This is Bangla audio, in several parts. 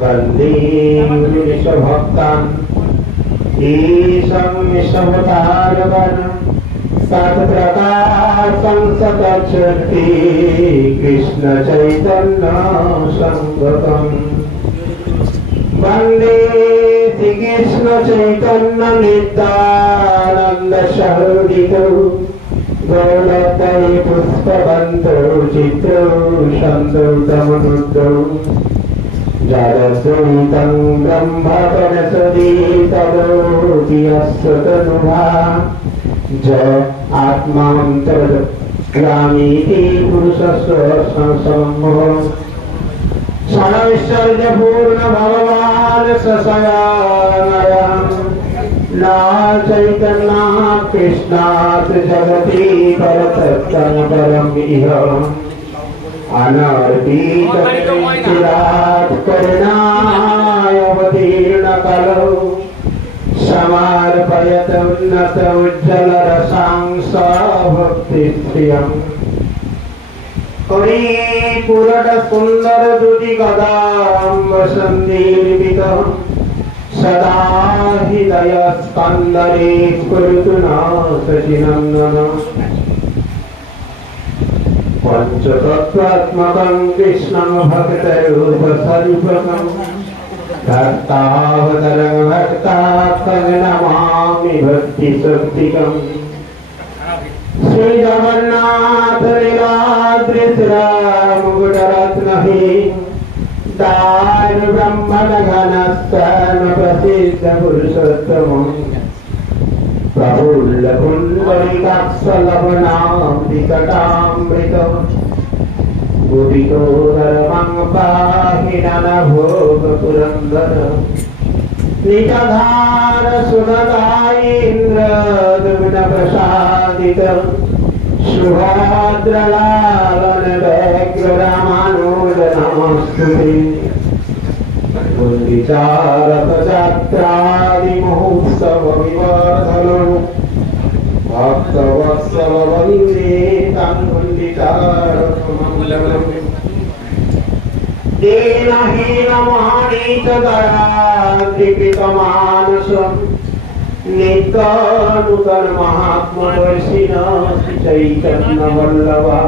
वन्दे विश्वभक्तान् ईशं विश्वभूतारवन् सत्प्रकाशं सतच्छक्ति कृष्ण चैतन्य संगतम् वन्दे श्रीकृष्ण चैतन्य नित्यानन्द सहोदितौ गौरतये पुष्पवन्तौ चित्रौ सन्तौ तमनुद्रौ जरद्वैतं ब्रह्मपरसदि तदोति अस्य तनुभा ज आत्मान्तर्ग्रामीति पुरुषस्य संसम्मोह सर्वैश्वर्यपूर्ण भगवान् सशयानयम् न चैतन्यात् कृष्णात् जगति परतत्त्वं परम् इह अनर्पितचिरात् करुणायावतीर्ण कलौ समार्पयत उन्नत उज्ज्वलरसां भक्तिप्रियम् पुरट सुंदर दुति गदां वसन्तीर्पितं सदा हृदय स्कन्दरे स्फुरतु नः सचिनन्दनम् पंचतत्त्वात्मकं कृष्णं भक्तरूपस्वरूपकं भक्तावतारं भक्तात्मं नमामि भक्तिशक्तिकम् श्री जगन्नाथ लीलाद्रिश्रामुकुटरत्नहि दान ब्रह्मणघनस्तन प्रसिद्ध पुरुषोत्तमम् प्रफुल्लकुण्डलिकाक्षलवनामृतटामृतं गुपितोदरमं पाहि ननभोगपुरन्दर निजधार सुनतायेन्द्रदुग्धप्रसादितं शुभाद्रलालनव्यग्ररामानुज नमस्तुते गुण्डिचारथयात्रादिमहोत्सवविवर्धनं भक्तवत्सल वन्दे तं गुण्डिचारथमङ्गलम् दीनहीनमहानीतदयाद्रिपितमानसं नित्यनूतन महात्मदर्शिनः चैतन्यवल्लभा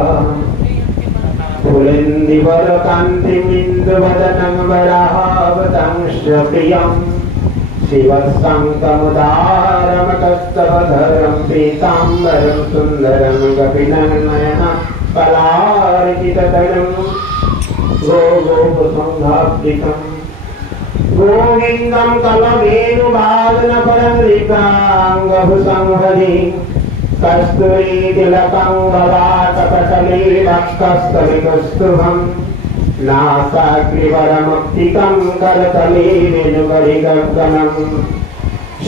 पुलिन्दिवरकान्तिमिन्दुवदनं वराहवदंश्च प्रियं शिवसङ्कमुदारमकस्तवधरं पीताम्बरं सुन्दरं कपिनयनं कलार्जिततनं गोगोपसंघाप्तिकम् गोविन्दं कलवेणुवादनपरमृगाङ्गभुसंहरि कस्तूरीतिलकं गवाकपटले वक्षस्थलिकस्तुभं नासाग्रिवरमप्तिकं करतले वेणुकरिगर्दनम्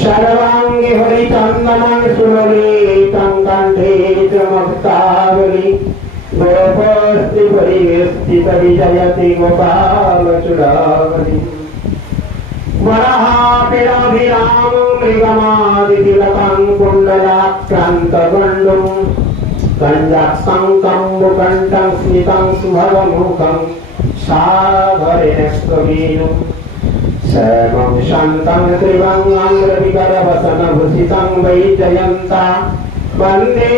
सर्वाङ्गे हरिचन्दनं सुललितं कण्ठे च मुक्तावली गोपस्ति परिवेष्टितविजयति गोपालचूडावली वराहापिराभिरामं मृगमादितिलकं कुण्डलाक्रान्तगण्डुं कञ्जाक्सङ्कम्बुकण्ठं स्मितं सुभगमुखं सागरेणस्त्वमेनुं श्यामं शान्तं त्रिभङ्गं रविकरवसनभूषितं वैजयन्ता वन्दे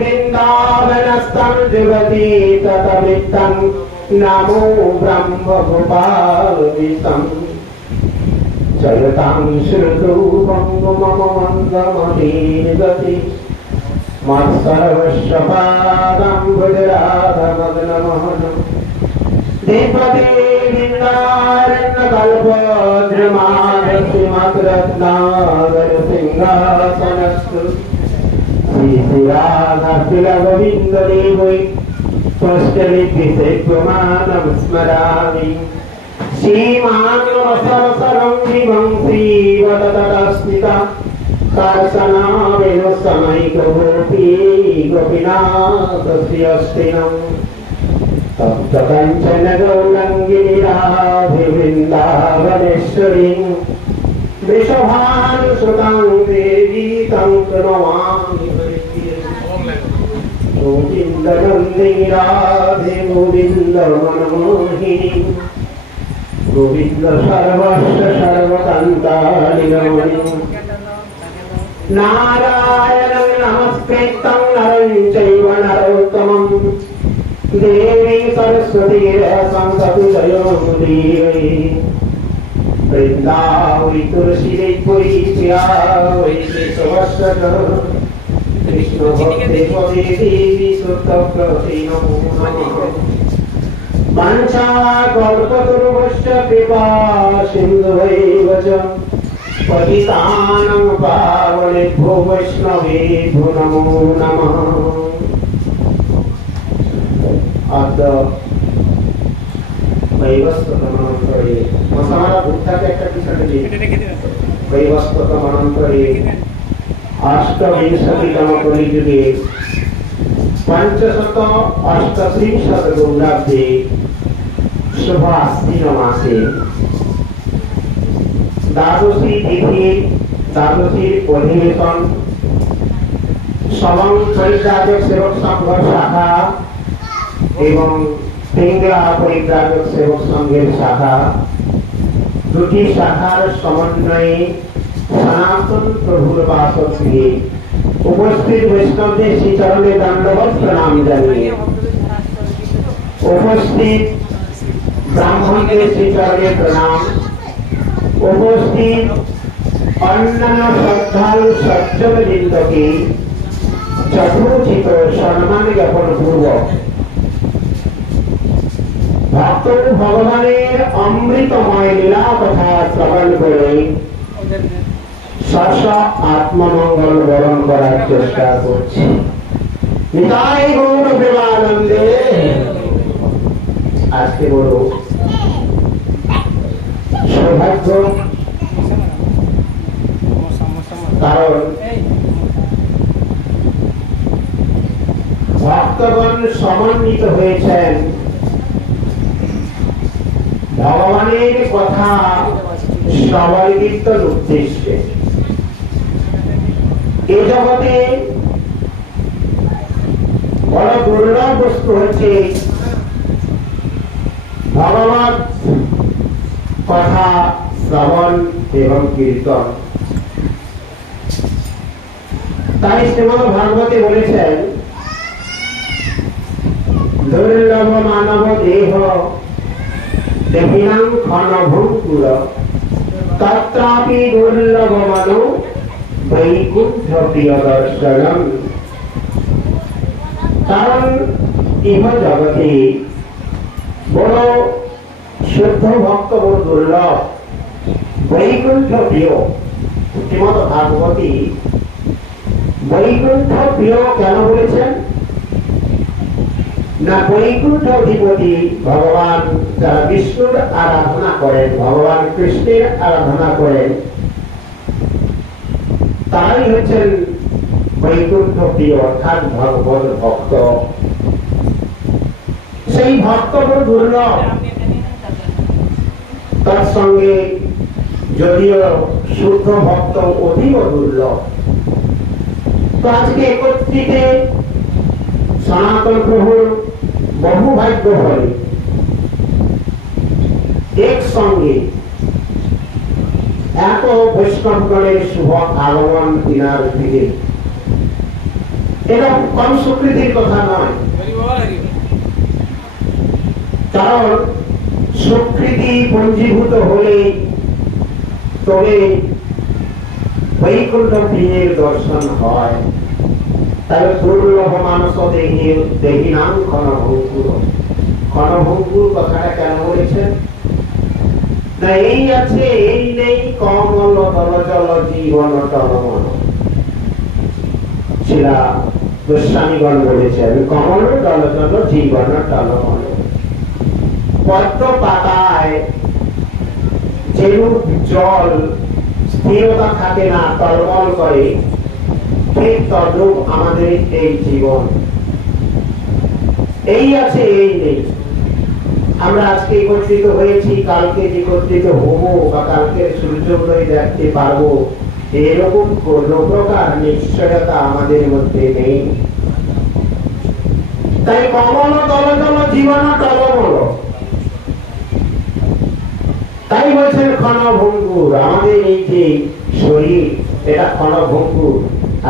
वृन्दावनस्थं जुगति ततवृत्तं नमो ब्रह्मगोपालवितं जयतां श्रुतरूपं मम मन्दमतीर्गति मत्सर्वस्वपादं भुजराधमग्नमहनं दीपदेवीन्द्रारण्यकल्पद्रुमाधश्रीमद्रत्नागरसिंहासनस्तु श्रीराधाशिलगोविन्ददेवै त्वष्टलिभिषेक्वमानं स्मरामि श्रीमानवसरसरं विभं श्रीवदतस्मिता कार्शनावेणुसमैकगोपी गोपीनाथश्रियस्तिनम् तप्तकञ्चन गौरङ्गिनी राधे वृन्दावनेश्वरीं वृषभानुसुतां देवी तं प्रणमामि गोविन्दनन्दिनी राधे गोविन्दमनमोहिनी গোবিন্দ সর্বস্ব সর্বকান্তানিলমণি নারায়ণং নমস্কৃত্যং নরং চৈব নরোত্তমং দেবী সরস্বতী সংসতু জয়োমুদীরয়ে বৃন্দাবৈ তুলসী দেবৈ প্রিয়া বৈ কেশবস্য কৃষ্ণ ভক্তে পদে দেবী সুতপ্রতি নমো নমঃ বাঞ্ছা কল্পতরুভ্যশ্চ কৃপা সিন্ধুভৈব চ পতিতানাং পাবনেভ্যো বৈষ্ণবেভ্যো নমো নমঃ। আদ্য বৈবস্বতমনন্তরে মশামারা বুদ্ধাকে একটা পিছনে দিয়ে বৈবস্বতমনন্তরে অষ্টবিংশতিতম কলিযুগে পঞ্চশত অষ্টত্রিংশত গৌরাব্দে শুভ আশ্বিন মাসে দ্বাদশী তিথি দ্বাদশীর অধিবেশন সবং পরিব্রাজক সেবক সংঘ শাখা এবং পিংলা পরিব্রাজক সেবক সংঘের শাখা দুটি শাখার সমন্বয়ে সনাতন প্রভুর বাসগৃহে উপস্থিত বৈষ্ণবদের শ্রীচরণে দণ্ডবৎ প্রণাম জানিয়ে উপস্থিত ব্রাহ্মণদের শ্রীচরণে প্রণাম, উপস্থিত অন্যান্য শ্রদ্ধালু সজ্জন বৃন্দকে যথোচিত সম্মান জ্ঞাপন পূর্বক ভক্ত ভগবানের অমৃতময় লীলা কথা শ্রবণ করে স্ব আত্মমঙ্গল বরণ করার চেষ্টা করছি। নিতাই গৌর প্রেমানন্দে। আজকে বড় সৌভাগ্য, কারণ ভক্তগণ সমন্বিত হয়েছেন ভগবানের কথা শ্রবণ কীর্তন উদ্দেশ্যে। এ জগতে বড় দুর্লভ বস্তু হচ্ছে ভগবত কথা শ্রবণ এবং কীর্তন। তাই শ্রীমদ্ ভাগবতে বলেছেন, দুর্লভ মানব দেহ দেহিনাং ক্ষণভঙ্গুর তত্রাপি দুর্লভ মনো বৈকুণ্ঠ প্রিয় দর্শনম। কারণ ইহ জগতে বড় শুদ্ধ ভক্ত বড় দুর্লভ, বৈকুণ্ঠ প্রিয়। শ্রীমদ্ ভাগবতী বৈকুণ্ঠ প্রিয় কেন বলেছেন না, বৈকুণ্ঠ অধিপতি ভগবান যারা বিষ্ণুর আরাধনা করেন, ভগবান কৃষ্ণের আরাধনা করেন, তারাই হচ্ছেন বৈকুণ্ঠ প্রিয়, অর্থাৎ ভগবত ভক্ত। সেই ভক্ত বড় দুর্লভ, তার সঙ্গে যদিও শুদ্ধ ভক্ত অতীব দুর্লভ। তো আজকে একত্রিত সনাতন প্রভুর বহু ভাগ্য হলে একসঙ্গে এত বৈষ্ণবগণের শুভ আগমন তিনার দিকে, এটা কম স্বীকৃতির কথা নয়। কারণ স্বীকৃতি পঞ্জীভূত হলে তবে বৈকুণ্ঠ প্রিয়ের দর্শন হয়। তাই দুর্লভ মানস দেহিনাং ক্ষণভঙ্গুর। ক্ষণভঙ্গুর কথাটা কেন বলেছেন না, এই আছে এই নেই, কমল দলজল জীবন টলমল। শিলা গোস্বামীগণ বলেছেন, কমল দলজল জীবন টলমল। পদ্ম পাতায় যেরূপ জল স্থিরতা থাকে না, টলমল করে, ঠিক তদ্রূপ আমাদের এই জীবন। এই আছে এই নেই। আমরা আজকে একত্রিত হয়েছি, কালকে একত্রিত হবো বা কালকে সূর্যোদয় দেখতে পারবো, এরকম কোন প্রকার নিশ্চয়তা আমাদের মধ্যে নেই। তাই কমল দলজল জীবন টলমল। তাই বলছেন ক্ষণভঙ্গুর, আমাদের এই যে শরীর এটা ক্ষণভঙ্গুর,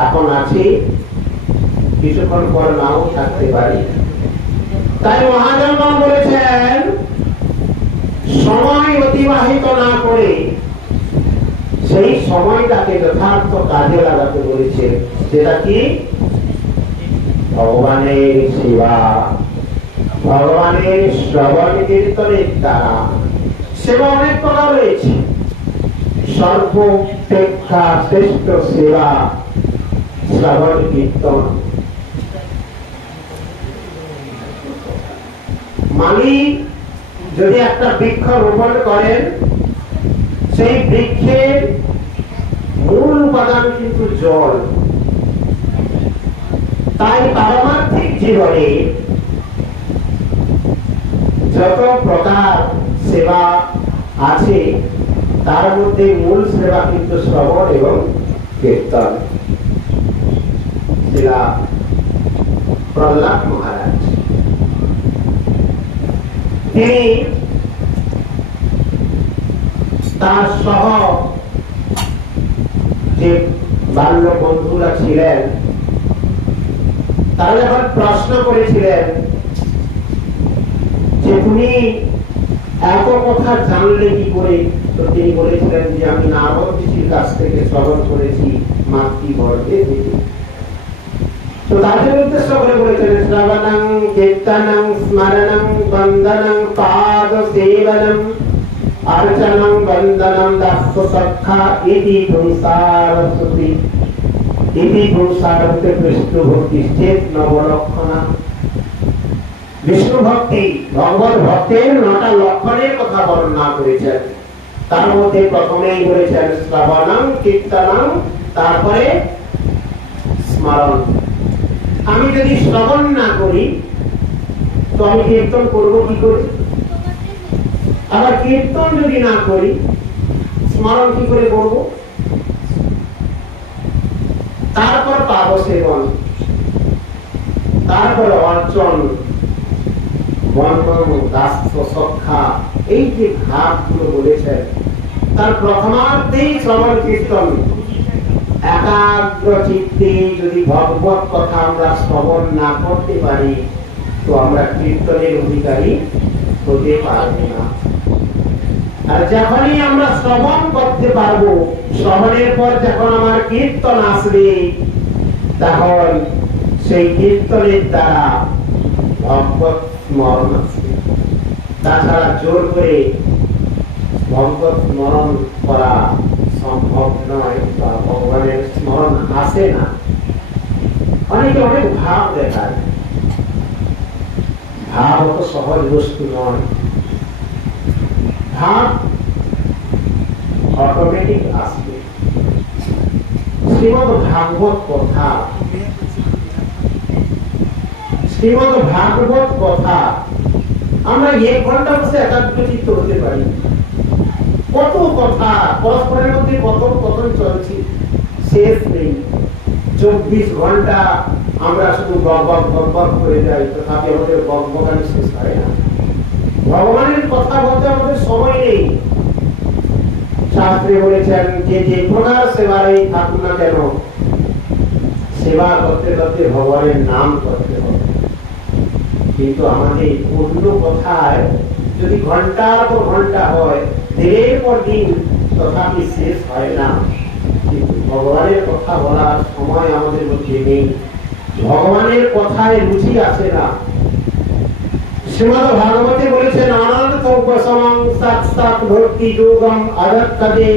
এখন আছে কিছুক্ষণ পর নাও থাকতে পারি। তাই মহাজনগণ বলেছেন সময় অতিবাহিত না করে সেই সময়টাকে যথার্থ কাজে লাগাতে বলেছেন, যেটা কি ভগবানের সেবা, ভগবানের শ্রবণ কীর্তনের দ্বারা। সেবা অনেক প্রকার রয়েছে, সর্বাপেক্ষা শ্রেষ্ঠ সেবা শ্রবণ কীর্তন। মালিক যদি একটা বৃক্ষ রোপণ করেন, সেই বৃক্ষের মূল উপাদান কিন্তু জল। তাই পারমার্থিক জীবনে যত প্রকার সেবা আছে তার মধ্যে মূল সেবা কিন্তু শ্রবণ এবং কীর্তন। শিলা প্রহ্লাদ মহারাজ তিনি তার সহ যে বাল্য বন্ধুরা ছিলেন তারা যখন প্রশ্ন করেছিলেন যে তুমি এত কথা জানলে কি করে, তো তিনি বলেছিলেন যে আমি নারদ ঋষির কাছ থেকে শ্রবণ করেছি মাতৃগর্ভে থেকে। তো তাদের উদ্দেশ্য করে বলেছেন শ্রবণং কীর্তনং স্মরণং বন্দনং পাদ সেবনম अर्चनं वंदनं दास्य सखा इति पुंसारस्वती इति पुंसारस्ते विष्णु भक्ति चेत नवलक्षणा। विष्णु भक्ति भगवत भक्तेर नटा लक्षणेर कथा बर्णना करेছেন। তার মধ্যে প্রথমেই বলেছেন শ্রবণং কীর্তনং, তারপরে স্মরণ। আমি যদি শ্রবণ না করি তো আমি কীর্তন করব কি করে? আবার কীর্তন যদি না করি স্মরণ কি করে করব? তারপর পাব সেবন, তারপর অর্চন, বন্দন, দাস্য, সখ্যা, এই যে ভাবগুলো বলেছেন তার প্রথমার্ধেই শ্রবণ কীর্তন। একাগ্র চিত্তে যদি ভগবত কথা আমরা শ্রবণ না করতে পারি তো আমরা কীর্তনের অধিকারী হতে পারবো না। আর যখনই আমরা শ্রবণ করতে পারবো, শ্রবণের পর যখন আমার কীর্তন আসবে, তখন সেই কীর্তনের দ্বারা ভগবত স্মরণ আসবে। তাছাড়া জোর করে ভগবত স্মরণ করা সম্ভব নয় বা ভগবানের স্মরণ আসে না। অনেকে অনেক ভাব দেখায়, ভাব অত সহজ বস্তু নয়। ভাব অটোমেটিক আসবে। শ্রীমদ ভাগবত কথা, শ্রীমদ ভাগবত কথা আমরা 1 ঘন্টা বসে একাগ্রচিত্ত হতে পারি। কত কথা পরস্পরের মধ্যে কথোপকথন চলছে, শেষ নেই। 24 ঘন্টা আমরা শুধু বকবক বকবক করে যাই, তথাপি আমাদের বকবকানি শেষ হয় না। ভগবানের কথা বলতে আমাদের সময় নেই। শাস্ত্রে বলেছেন যে যে প্রকার সেবারই থাকুক না কেন, সেবা করতে করতে ভগবানের নাম করতে হবে। কিন্তু আমাদের অন্য কথায় যদি ঘন্টার পর ঘন্টা হয়, দিনের পর দিন, তথাপি শেষ হয় না। কিন্তু ভগবানের কথা বলার সময় আমাদের মধ্যে নেই, ভগবানের কথায় রুচি আসে না। শ্রীমদ ভাগবতে বলেছেন অনন্তোপসমং সাক্ষাৎ ভক্তি যোগম অদত্তদে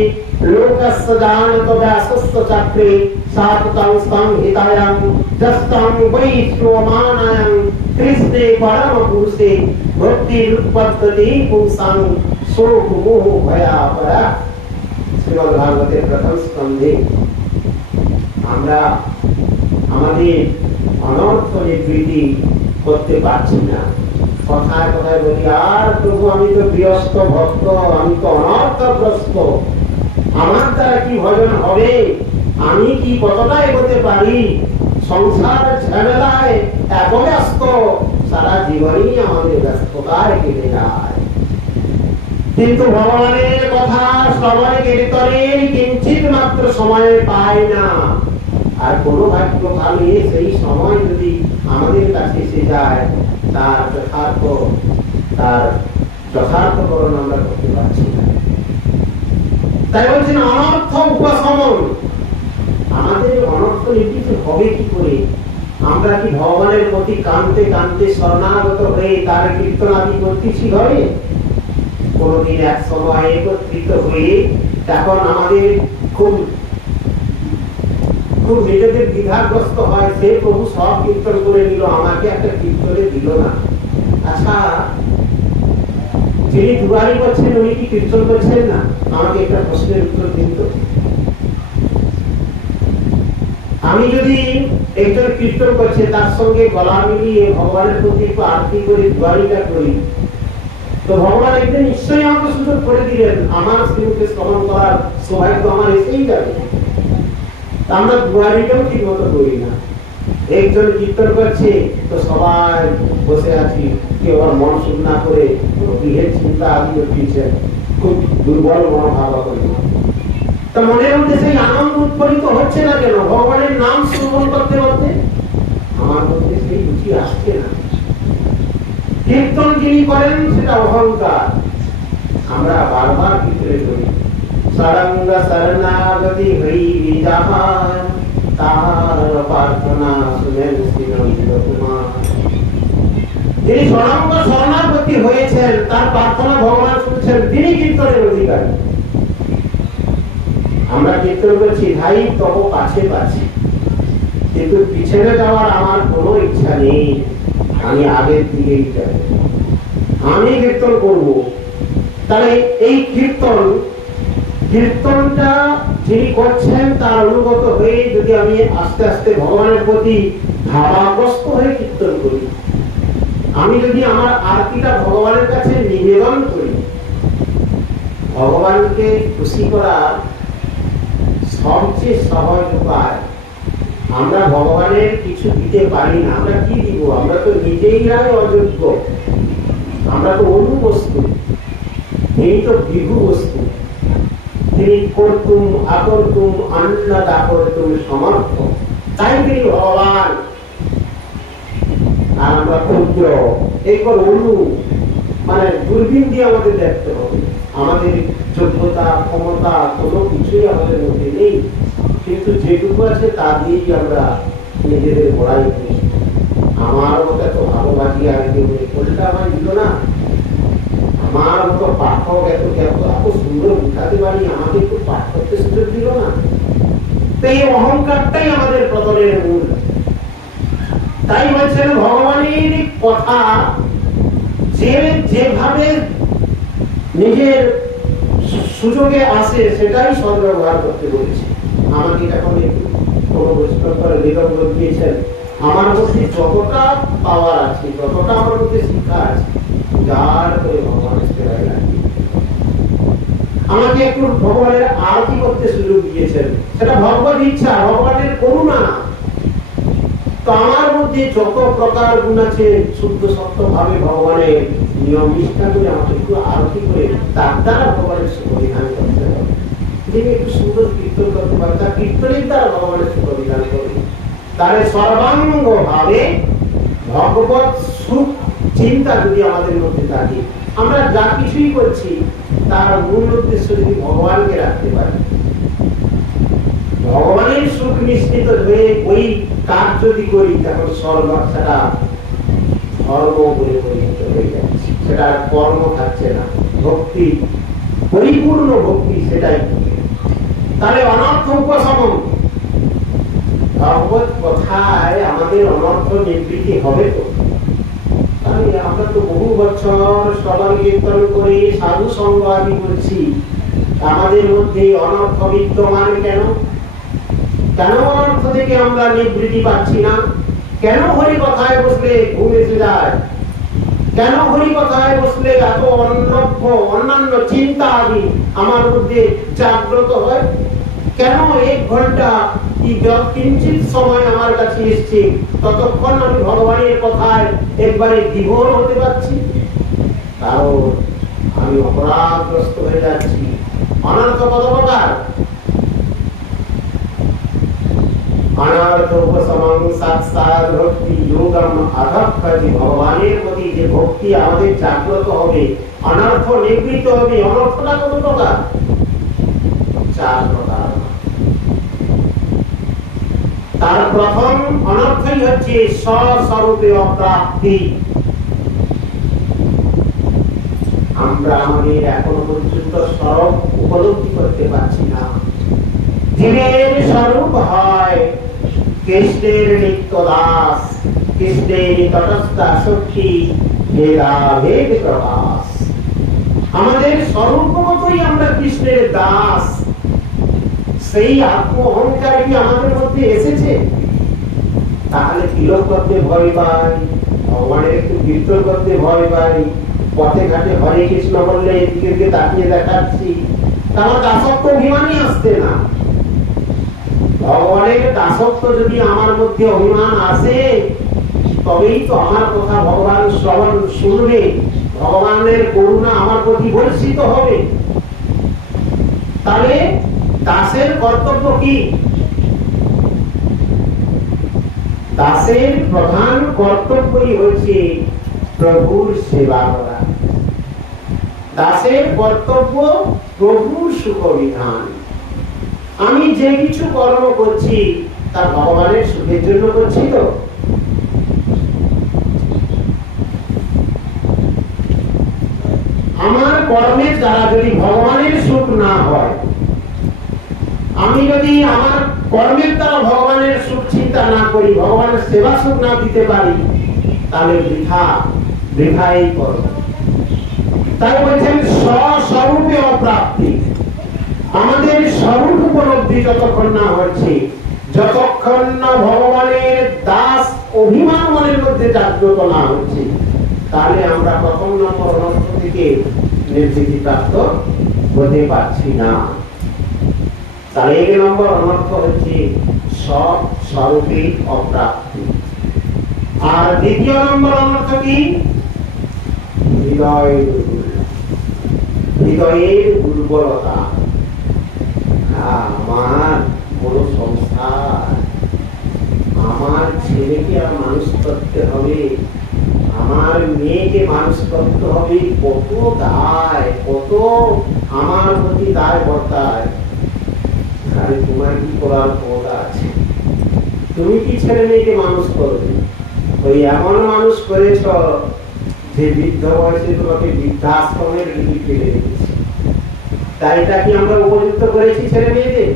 লোকস্য জানত ব্যাসস্য চক্রে সাততং সংহিতায়াং যস্তং বৈষ্ণমানায়ং কৃষ্ণে পরম পুরুষে ভক্তি রূপপদ্ধতি পুংসাং শোক মোহ ভয়াপরা। শ্রীমদ ভাগবতের প্রথম স্কন্ধে আমরা আমাদের অনর্থ নিবৃত্তি করতে পারছি না। কথায় কথায় বলি, আর প্রভু আমি তো গৃহস্থ ভক্ত, আমি তো অনর্থগ্রস্ত, আমার দ্বারা কি ভজন হবে, আমি কি কতটা এগোতে পারি, সংসার ঝামেলায় এত ব্যস্ত, সারা জীবনই আমাদের ব্যস্ততায় কেটে যায়। কিন্তু ভগবানের কথা শ্রবণে কীর্তনের কিঞ্চিত মাত্র সময় পায় না। আর কোন ভাগ্যকালে সেই সময় যদি আমাদের কাছে এসে যায়, তার যথার্থকরণ আমরা করতে পারছি না। তাই বলছেন অনর্থ উপশমন। আমাদের অনর্থ নিবৃত্ত হবে কি করে? আমরা কি ভগবানের প্রতি কানতে কানতে শরণাগত হয়ে তার কীর্তন আদি করতেছি ঘরে? কোনদিন এক সময় একত্রিত হয়ে তখন আমাদের খুব খুব নিজেদের দ্বিধাগ্রস্ত হয়, সে প্রভু সব কীর্তন করে নিল, আমাকে একটা কীর্তনে দিল না। আচ্ছা, যিনি দুয়ারি করছেন উনি কি কীর্তন করছেন না? আমাকে একটা প্রশ্নের উত্তর দিন তো। আমি যদি একজন কীর্তন করছে তার সঙ্গে গলা মিলিয়ে ভগবানের প্রতি একটু আরতি করে দুয়ারিটা করি, তো ভগবান একদিন নিশ্চয়ই আমাকে সুযোগ করে দিলেন, আমার শ্রীমুখে শ্রবণ করার সৌভাগ্য আমার এসেই যাবে। আমরা দুয়ারিটাও ঠিক মতো করি না। একজন কীর্তন করছে তো সবাই বসে আছি, কেউ আবার মন শুদ্ধ না করে গৃহের চিন্তা আদি উঠছে, খুব দুর্বল মনোভাব করি। তা মনের মধ্যে সেই আনন্দ উৎপন্ন হচ্ছে না কেন? ভগবানের নাম শ্রবণ করতে করতে আমার মধ্যে সেই রুচি আসছে না। কীর্তন যিনি করেন সেটা অহংকার। আমরা বারবার কীর্তনে করি, সরঙ্গ শরণাগতি হই বিজাহান, তাহার প্রার্থনা শুনেন শ্রী নন্দকুমার। যিনি সরঙ্গ শরণাগতি হয়েছেন তার প্রার্থনা ভগবান শুনছেন, তিনি কীর্তনের অধিকারী। আমরা কীর্তন করছি ভাই তব কাছে পাচ্ছি, কিন্তু পিছনে যাওয়ার আমার কোনো ইচ্ছা নেই, আমি আগের দিকেই যাব, আমি কীর্তন করব। তাহলে এই কীর্তনটা যিনি করছেন তার অনুগত হয়ে যদি আমি আস্তে আস্তে ভগবানের প্রতি ভাবাগ্রস্ত হয়ে কীর্তন করি, আমি যদি আমার আরতিটা ভগবানের কাছে নিবেদন করি, ভগবানকে খুশি করা সবচেয়ে সহজ উপায়। আমরা ভগবানের কিছু দিতে পারি না, আমরা কি দিব? আমরা তো নিজেই অযোগ্য, আমরা তো অনুবস্তু, তিনি তো বিভু বস্তু। তিনি করতুম আকর্তুম অন্নদা করতুম সমর্থ, তাই তিনি ভগবান। আর আমরা ক্ষুদ্র, এরপর অনু, মানে দূরবীন দিয়ে আমাদের দেখতে হবে। আমাদের যোগ্যতা ক্ষমতা কোনো কিছুই আমাদের মধ্যে নেই, কিন্তু যেটুকু আছে তা দিয়েই আমরা নিজেদের বড়াই করি। আমার মতো এত ভালো বাজিয়ে আর কেউ কোনটা আমার দিল না, আমার মতো পাঠক এত সুন্দর উঠাতে পারি, আমাকে একটু পাঠ করতে সুযোগ দিল না। তো এই অহংকারটাই আমাদের পতনের মূল। তাই বলছেন ভগবানের কথা যেভাবে নিজের সুযোগে আসে সেটাই সদ্ব্যবহার করতে বলেছে। আমাকে এখন কোনো বৈষ্ণব করে বিলম্ব দিয়েছেন, আমার মধ্যে যতটা পাওয়ার আছে, যতটা আমার মধ্যে শিক্ষা আছে, যার করে ভগবানের সেবায় লাগবে। আমাকে একটু ভগবানের আরতি করতে সুযোগ দিয়েছেন, সেটা ভগবত ইচ্ছা, ভগবানের করুণা। তো আমার মধ্যে যত প্রকার গুণ আছে, শুদ্ধ সত্য ভাবে ভগবানের নিয়ম নিষ্ঠা করে আমাকে একটু আরতি করে তার দ্বারা ভগবানের সুবিধান করতে হবে। তিনি একটু সুন্দর কীর্তন করতে পারে, তার কীর্তনের দ্বারা ভগবানের সুবিধান করবে। তার সর্বাঙ্গ ভাবে ভগবত সুখ চিন্তা যদি আমাদের মধ্যে থাকে, আমরা যা কিছুই করছি তার মূল উদ্দেশ্য যদি ভগবানকে রাখতে পারি, ভগবানের সুখ নিশ্চিত হয়ে ওই কাজ যদি করি, তখন সর্বসাটা ধর্ম বলে পরিণত হয়ে যাচ্ছে। সেটা কর্ম থাকছে না, ভক্তি, পরিপূর্ণ ভক্তি, সেটাই। তাহলে অনর্থ উপশমন, ভগবত কথায় আমাদের অনর্থ নিবৃত্তি হবে তো। তাহলে আমরা তো বহু বছর শ্রবণ কীর্তন করে সাধু সঙ্গ আদি করছি, আমাদের মধ্যে অনর্থ বিদ্যমান কেন? কেন অনর্থ থেকে আমরা নিবৃত্তি পাচ্ছি না? কেন হরি কথায় বসলে ঘুম এসে যায়? কেন হরি কথায় বসলে এত অন্যান্য চিন্তা আদি আমার মধ্যে জাগ্রত হয়? কেন 1 ঘন্টা কি কিঞ্চিত সময় আমার কাছে এসছে, ততক্ষণ আমি ভগবানের কথায় একবারে বিভোর হতে পারছি? কারণ আমি অপরাধগ্রস্ত হয়ে যাচ্ছি। অনর্থ কত প্রকার? অনর্থ উপশমং সাৎসাৎ ভক্তি যোগম অধঃপতি, ভগবানের প্রতি যে ভক্তি আমাদের জাগ্রত হবে, অনর্থ নিবৃত্ত হবে। অনর্থটা কত প্রকার? 4 প্রকার। তার প্রথম অনর্থই হচ্ছে স্বস্বরূপে অপ্রাপ্তি। আমরা আমাদের এখনো পর্যন্ত স্বরূপ উপলব্ধি করতে পারছি না। জীবের স্বরূপ হয় কৃষ্ণের নিত্য দাস, কৃষ্ণের তটস্থ সখী, ভেদাভেদ প্রকাশ। আমাদের স্বরূপগতই আমরা কৃষ্ণের দাস। সেই আত্ম অহংকার কি আমাদের মধ্যে এসেছে? তাহলে তিলক করতে ভয় পাই, ভগবানের একটু কীর্তন করতে ভয় পাই, পথে ঘাটে হরে কৃষ্ণ বললে এদিকে তাকিয়ে দেখাচ্ছি, আমার দাসত্ব অভিমানই আসছে না। ভগবানের দাসত্ব যদি আমার মধ্যে অভিমান আসে, তবেই তো আমার কথা ভগবান শ্রবণ শুনবে, ভগবানের করুণা আমার প্রতি বর্ষিত হবে। তাহলে দাসের কর্তব্য কি? দাসের প্রধান কর্তব্যই হচ্ছে প্রভুর সেবা করা। দাসের কর্তব্য প্রভুর সুখ বিধান। আমি যে কিছু কর্ম করছি তা ভগবানের সুখের জন্য করছি তো? আমার কর্মের দ্বারা যদি ভগবানের সুখ না হয়, আমি যদি আমার কর্মের দ্বারা ভগবানের সুখ চিন্তা না করি, ভগবানের সেবা সুখ না দিতে পারি, তাহলে বৃথা এই কর্ম। তাই বলছেন স্বস্বরূপে অপ্রাপ্তি। আমাদের স্বরূপ উপলব্ধি যতক্ষণ না হচ্ছে, যতক্ষণ না ভগবানের দাস অভিমান মনের মধ্যে জাগ্রত না হচ্ছে, তাহলে আমরা প্রথম নম্বর অনর্থ থেকে নিবৃত্তি প্রাপ্ত হতে পারছি না। তাহলে 1 নম্বর অনর্থ হচ্ছে স্বস্বরূপে অপ্রাপ্তি। আর 2য় নম্বর অনর্থ কি? হৃদয়ের দুর্বলতা। আমার বড় সংসার, আমার ছেলেকে আর মানুষ করতে হবে, আমার মেয়েকে মানুষ করতে হবে, কত দায়, কত আমার প্রতি দায় বর্তায়। আরে তোমার কি করার ক্ষমতা আছে? তুমি কি ছেলে মেয়েকে মানুষ করবে? ওই এমন মানুষ করেছ যে বৃদ্ধ বয়সে তোমাকে বৃদ্ধাশ্রমের দিকে ফেলে রেখেছে। তাই এটা কি আমরা উপযুক্ত করেছি ছেলে মেয়েদের?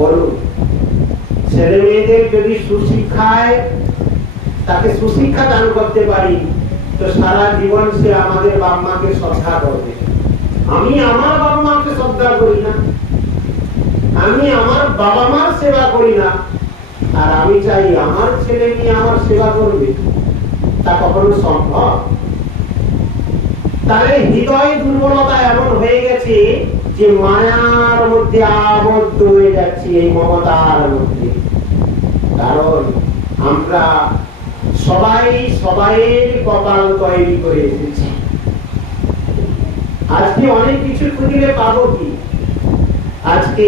বলুন, ছেলে মেয়েদের যদি সুশিক্ষায় তাকে সুশিক্ষা দান করতে পারি, তো সারা জীবন সে আমাদের বাপ মাকে শ্রদ্ধা করবে। আমি আমার বাবা মাকে শ্রদ্ধা করি না, আমি আমার বাবা মার সেবা করি না, আর আমি চাই আমার ছেলে মেয়ে আমার সেবা করবে, তা কখনো সম্ভব? তাহলে হৃদয় দুর্বলতা এমন হয়ে গেছে যে মায়ার মধ্যে আবদ্ধ হয়ে যাচ্ছে, এই মমতার মধ্যে। কারণ আমরা সবাইয়ের কপাল তৈরি করে এসেছি। আজকে অনেক কিছু খুঁজলে পাবো কি? আজকে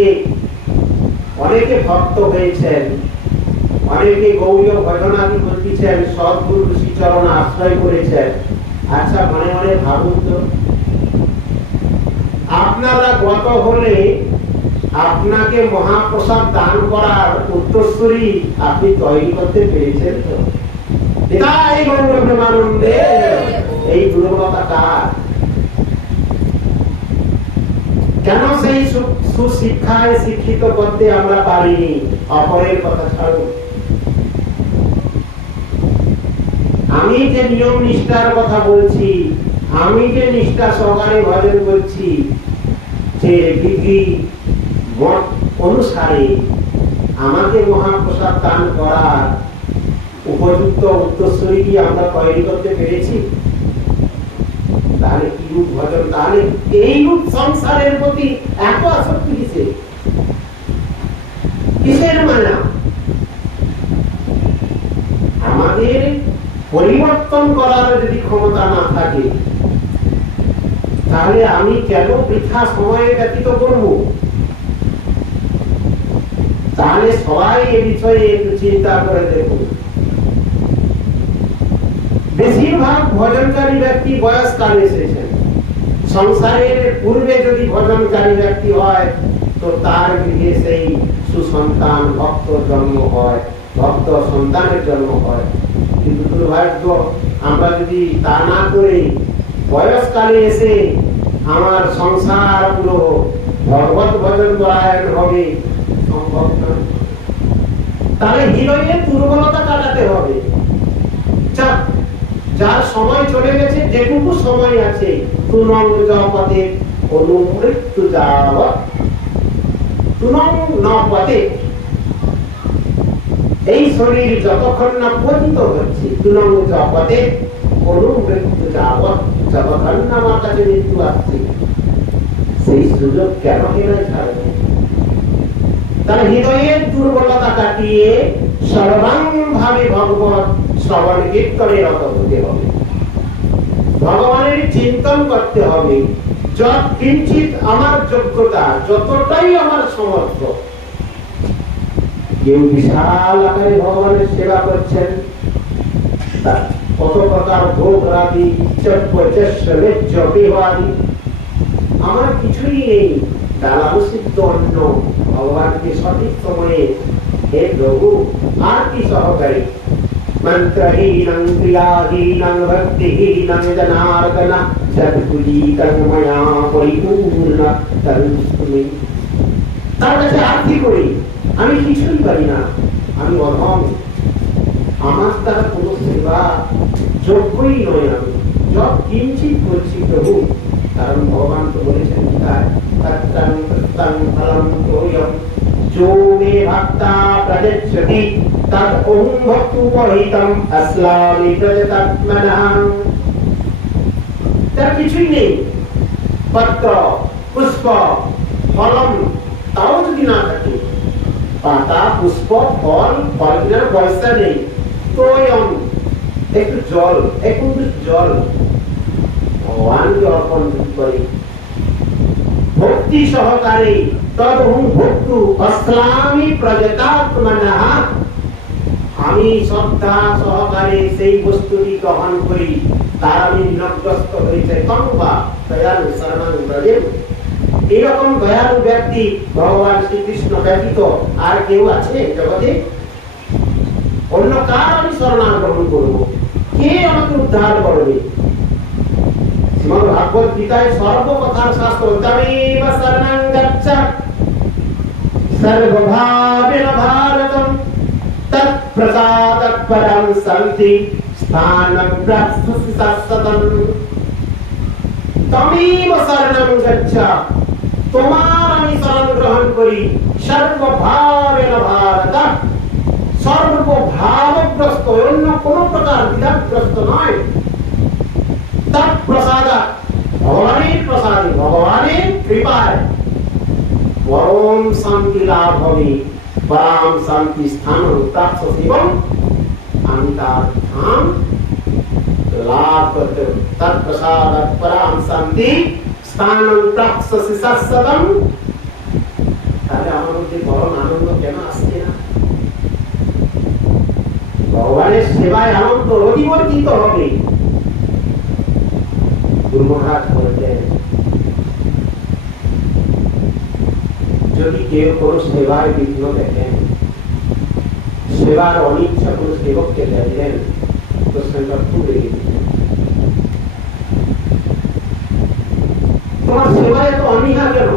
অনেকে ভক্ত হয়েছেন, অনেকে গৌরীয় ভজনাদি করতেছেন, সদ্গুরু শ্রীচরণ আশ্রয় করেছেন। আচ্ছা, মনে মনে ভাবুন তো, আপনারা গত হলে আপনাকে মহাপ্রসাদ দান করার উত্তরসূরি আপনি তৈরি করতে পেরেছেন তো? এই দুর্বলতা কার? কেন সেই সুশিক্ষায় শিক্ষিত করতে আমরা পারিনি? অপরের কথা ছাড়ুন, আমি যে নিয়ম নিষ্ঠার কথা বলছি, আমি যে নিষ্ঠা সহকারে ভজন করছি, যে বিধি মত অনুসারে আমাকে মহাপ্রসাদ দান করার উপযুক্ত উত্তরসূরি কি আমরা তৈরি করতে পেরেছি? তাহলে কি রূপ ভজন? তাহলে এই রূপ সংসারের প্রতি এত আসক্তি কিসের মায়া? আমাদের পরিবর্তন করার যদি ক্ষমতা না থাকে, তাহলে আমি কেন বৃথা সময় ব্যতীত করব? তাহলে সবাই এ বিষয়ে একটু চিন্তা করে দেখুন। বেশিরভাগ ভজনকারী ব্যক্তি বয়সকালে এসেছেন। সংসারের পূর্বে যদি ভজনকারী ব্যক্তি হয় তো তার গৃহে সেই সুসন্তান ভক্ত জন্ম হয়, ভক্ত সন্তানের জন্ম হয়। কিন্তু দুর্ভাগ্য, আমরা যদি তা না করে বয়সকালে এসে আমার সংসার পুরো ভগবত ভজন পরায়ণ হবে, সম্ভব নয়। তাহলে হৃদয়ের দুর্বলতা কাটাতে হবে। যার সময় চলে গেছে, যেটুকু সময় আছে, তুনং জপতে অনুমৃত্যু যাবৎ তুনং ন পতে, এই শরীর যতক্ষণ না পতিত হচ্ছে, তুনং জপতে অনুমৃত্যু যাবৎ, যতক্ষণ না আমার কাছে মৃত্যু আসছে, সেই সুযোগ কেন ছাড়বে? তাহলে হৃদয়ের দুর্বলতা কাটিয়ে সর্বাঙ্গভাবে ভগবত শ্রবণ কীর্তনে রত হতে হবে, ভগবানের চিন্তন করতে হবে। যত কিঞ্চিত আমার যোগ্যতা, যতটাই আমার সমর্থ। কেউ বিশাল আকারে ভগবানের সেবা করছেন, কত প্রকার ভোগ রাদি, আমার কিছুই নেই, ডালানো সিদ্ধ অন্ন ভগবানকে সঠিক সময়ে হে প্রভু আর কি সহকারী। মন্ত্রহীনং ক্রিয়াহীনং ভক্তিহীনং জনার্দন সদ্গুণীতং ময়া পরিপূর্ণ তরুষ্মি। তার কাছে আর কি করি? আমি কিছুই পারি না, আমি অধম, আমার দ্বারা কোন সেবা যোগ্যই নয়। আমি যত কিঞ্চিত করছি প্রভু, কারণ ভগবান তো বলেছেন जो मे भक्ता प्रयच्छति तद ओम भक्तुपहितं अस्लामि प्रयतात्मनः। তার কিছুই নেই, পত্র পুষ্প ফলম তাও যদি না থাকে, পাতা পুষ্প ফল, ফল কেনার পয়সা নেই, তোয়ম একটু জল, একটু জল ভগবানকে অর্পণ করি ভক্তি সহকারে। তদহং ভক্তু अस्लामि प्रयतात्मनः, আমি শ্রদ্ধা সহকারে সেই বস্তুটি গ্রহণ করি, তার আমি বিনগ্রস্ত হয়েছে। তংবা দয়ালু শরণং ব্রজেম। এরকম দয়ালু ব্যক্তি ভগবান শ্রীকৃষ্ণ ব্যতীত আর কেউ আছে জগতে? অন্য কার আমি শরণাগত গ্রহণ করব? কে আমাকে উদ্ধার করবে? শ্রীমদ্ ভাগবত গীতায় সর্বকথার শাস্ত্র তমেব শরণং গচ্ছ সর্বভাবেন ভারতম তৎপ্রসাদাৎ পরং সন্তি স্থানং প্রাপ্স্যসি শাশ্বতম। তমেব শরণং গচ্ছ, তোমার আমি শরণ গ্রহণ করি। সর্বভাবেন ভারত, সর্বভাবগ্রস্ত, অন্য কোন প্রকার বিধাগ্রস্ত নয়। তৎপ্রসাদাৎ, ভগবানের প্রসাদে, ভগবানের কৃপায় পরম শান্তি লাভ হবে। পরম শান্তি স্থান প্রাপ্স্যসি, এবং আমি তার ধাম লাভ করতে। তৎপ্রসাদাৎ পরম শান্তি স্থানং প্রাপ্স্যসি শাশ্বতম। তাহলে আমার মধ্যে পরম আনন্দ কেন আসছে না? ভগবানের সেবায় আনন্দ অধিবর্ধিত হবে। গুরু মহারাজ বলতেন, যদি কেউ কোন সেবায় বিঘ্ন দেখেন, সেবার অনিচ্ছা কোন সেবককে দেখলেন, তো সেটা খুব রেগে দিতেন। তোমার সেবায় এত অনীহা কেন?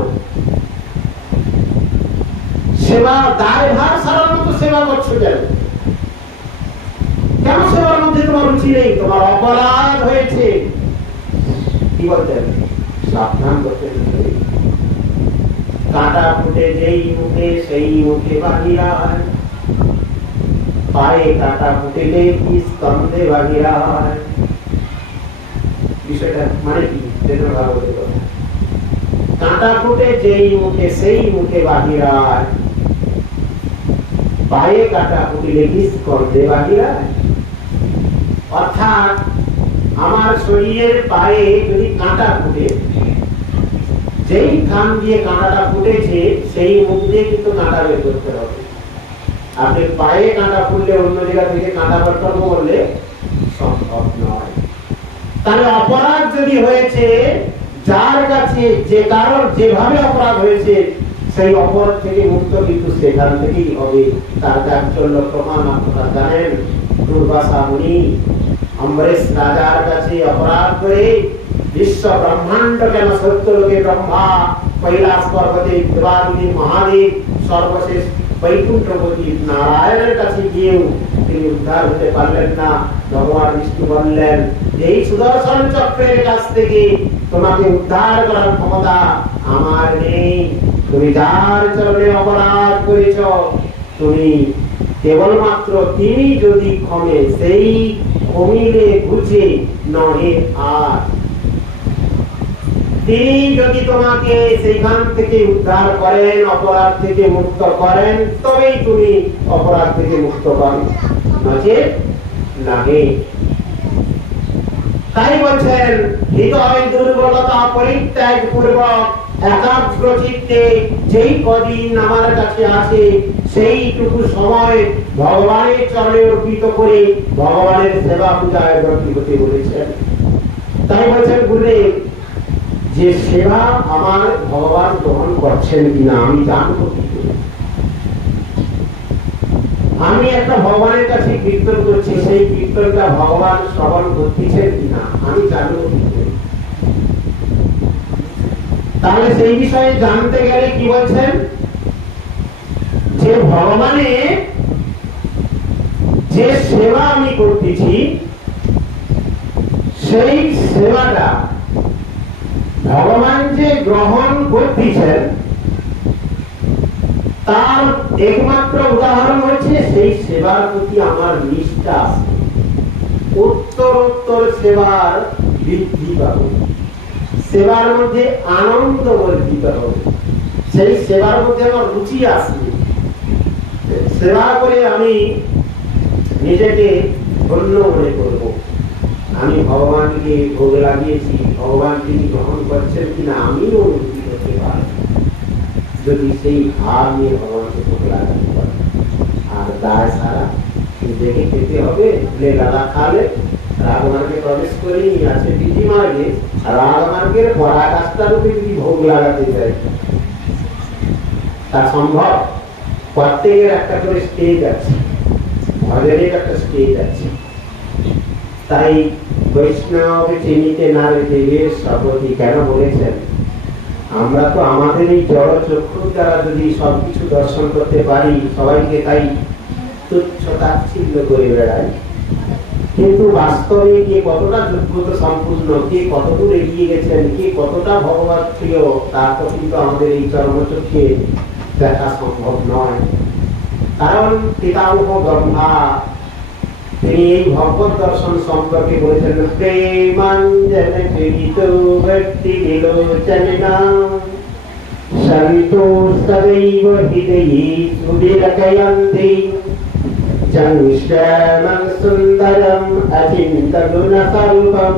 সেবা দায় ভার সারার মতো সেবা করছো কেন? কেন সেবার মধ্যে তোমার রুচি নেই? তোমার অপরাধ হয়েছে। কি বলতেন? সাবধান করতে হবে। কাঁটা ফুটে যেই মুখে সেই মুখে বাহিরা হয়, পায়ে কাঁটা ফুটেলে কি স্কন্ধে বাহিরা হয়। বিষয়টা মানে কি? কাঁটা ফুটে যেই মুখে সেই মুখে বাহিরা হয়, পায়ে কাঁটা ফুটিলে কি স্কন্ধে বাহিরা হয়। অর্থাৎ আমার শরীরের পায়ে যদি কাঁটা ফুটে, যেই খান দিয়ে কাঁটাটা ফুটেছে সেই মুখ দিয়ে কিন্তু কাঁটা বের করতে হবে। আপনি পায়ে কাঁটা ফুললে অন্য জায়গা থেকে কাঁটা বের করবো বললে সম্ভব নয়। তাহলে অপরাধ যদি হয়েছে, যার কাছে যে কারণ যেভাবে অপরাধ হয়েছে সেই অপরাধ থেকে মুক্ত কিন্তু সেখান থেকেই হবে। তার চাঞ্চল্য প্রমাণ আপনারা জানেন। দুর্বাসা মুনি অম্বরীশ রাজার কাছে অপরাধ করে বিশ্ব ব্রহ্মাণ্ড কেন সত্যলোকে ব্রহ্মা, কৈলাস পর্বতে দেবাদিদেব মহাদেব, সর্বশেষ বৈকুণ্ঠপতি নারায়ণের কাছে গিয়েও তিনি উদ্ধার হতে পারলেন না। ভগবান বিষ্ণু বললেন, এই সুদর্শন চক্রের কাছ থেকে তোমাকে উদ্ধার করার ক্ষমতা আমার নেই। তুমি যার চরণে অপরাধ করেছ, তুমি কেবলমাত্র তিনি যদি ক্ষমে, সেই ক্ষমিলে বুঝে নহে আর। তিনি যদি তোমাকে সেইখান থেকে উদ্ধার করেন, অপরাধ থেকে মুক্ত করেন, তবেই তুমি অপরাধ থেকে মুক্ত পাবে, নচেৎ নাহি। তাই বলছেন, হৃদয় দুর্বলতা পরিত্যাগ পূর্বক একাগ্র চিত্তে যেই কদিন আমার কাছে আছে সেইটুকু সময় ভগবানের চরণে অর্পিত করে ভগবানের সেবা পূজায় ব্রতী হতে বলেছেন। তাই বলছেন গুরুদেব, যে সেবা আমার ভগবান গ্রহণ করছেন কিনা আমি জানবো কি করে? আমি একটা ভগবানের কাছে কীর্তন করছি, সেই কীর্তনটা ভগবান শ্রবণ করতেছেন কিনা আমি জানবো কি করে? তাহলে সেই বিষয়ে জানতে গেলে কি বলছেন, যে ভগবানের যে সেবা আমি করতেছি সেই সেবাটা ভগবান যে গ্রহণ করতেছেন তার একমাত্র উদাহরণ হচ্ছে সেই সেবার প্রতি আমার নিষ্ঠা আছে। উত্তরোত্তর সেবার বৃদ্ধি পাবে, সেবার মধ্যে আনন্দ বর্ধিত হবে, সেই সেবার মধ্যে আমার রুচি আসবে। সেবা করে আমি নিজেকে ধন্য মনে করব। আমি ভগবানকে ভোগ লাগিয়েছি, ভগবান তিনি গ্রহণ করছেন কিনা আমিও অনুভূতি করতে পারি। যদি সেই ভাব নিয়ে ভগবানকে ভোগ লাগাতে পারি, আর দায় সারা নিজেকে খেতে হবে। দাদা খালে রাগমার্গে প্রবেশ করেই আছে বিধি মার্গে, রাগমার্গের পরাকাষ্ঠার উপরে যদি ভোগ লাগাতে চাই তা সম্ভব? প্রত্যেকের একটা করে স্টেজ আছে, ভজনের একটা স্টেজ আছে। তাই বৈষ্ণব চিনিতে না রেখে সপতি কেন বলেছেন, আমরা তো আমাদের এই জড় চক্ষু দ্বারা যদি সবকিছু দর্শন করতে পারি, সবাইকে তাই তুচ্ছ তাচ্ছিল্য করে বেড়াই, কিন্তু বাস্তবে কে কতটা যোগ্যতা সম্পূর্ণ, কে কতদূর এগিয়ে গেছেন, কে কতটা ভগবান প্রিয়, তা তো কিন্তু আমাদের এই চর্মচক্ষে দেখা সম্ভব নয়। কারণ পিতামহ ব্রহ্মা তিনি এই ভগবত দর্শন সম্পর্কে বলেছেন, প্রেমাঞ্জন পীড়িত ব্যক্তি বিলোচনা সন্তু সদৈব হৃদয়ে সুবিরকয়ন্তি জংশ্যামং সুন্দরম অচিন্ত গুণস্বরূপম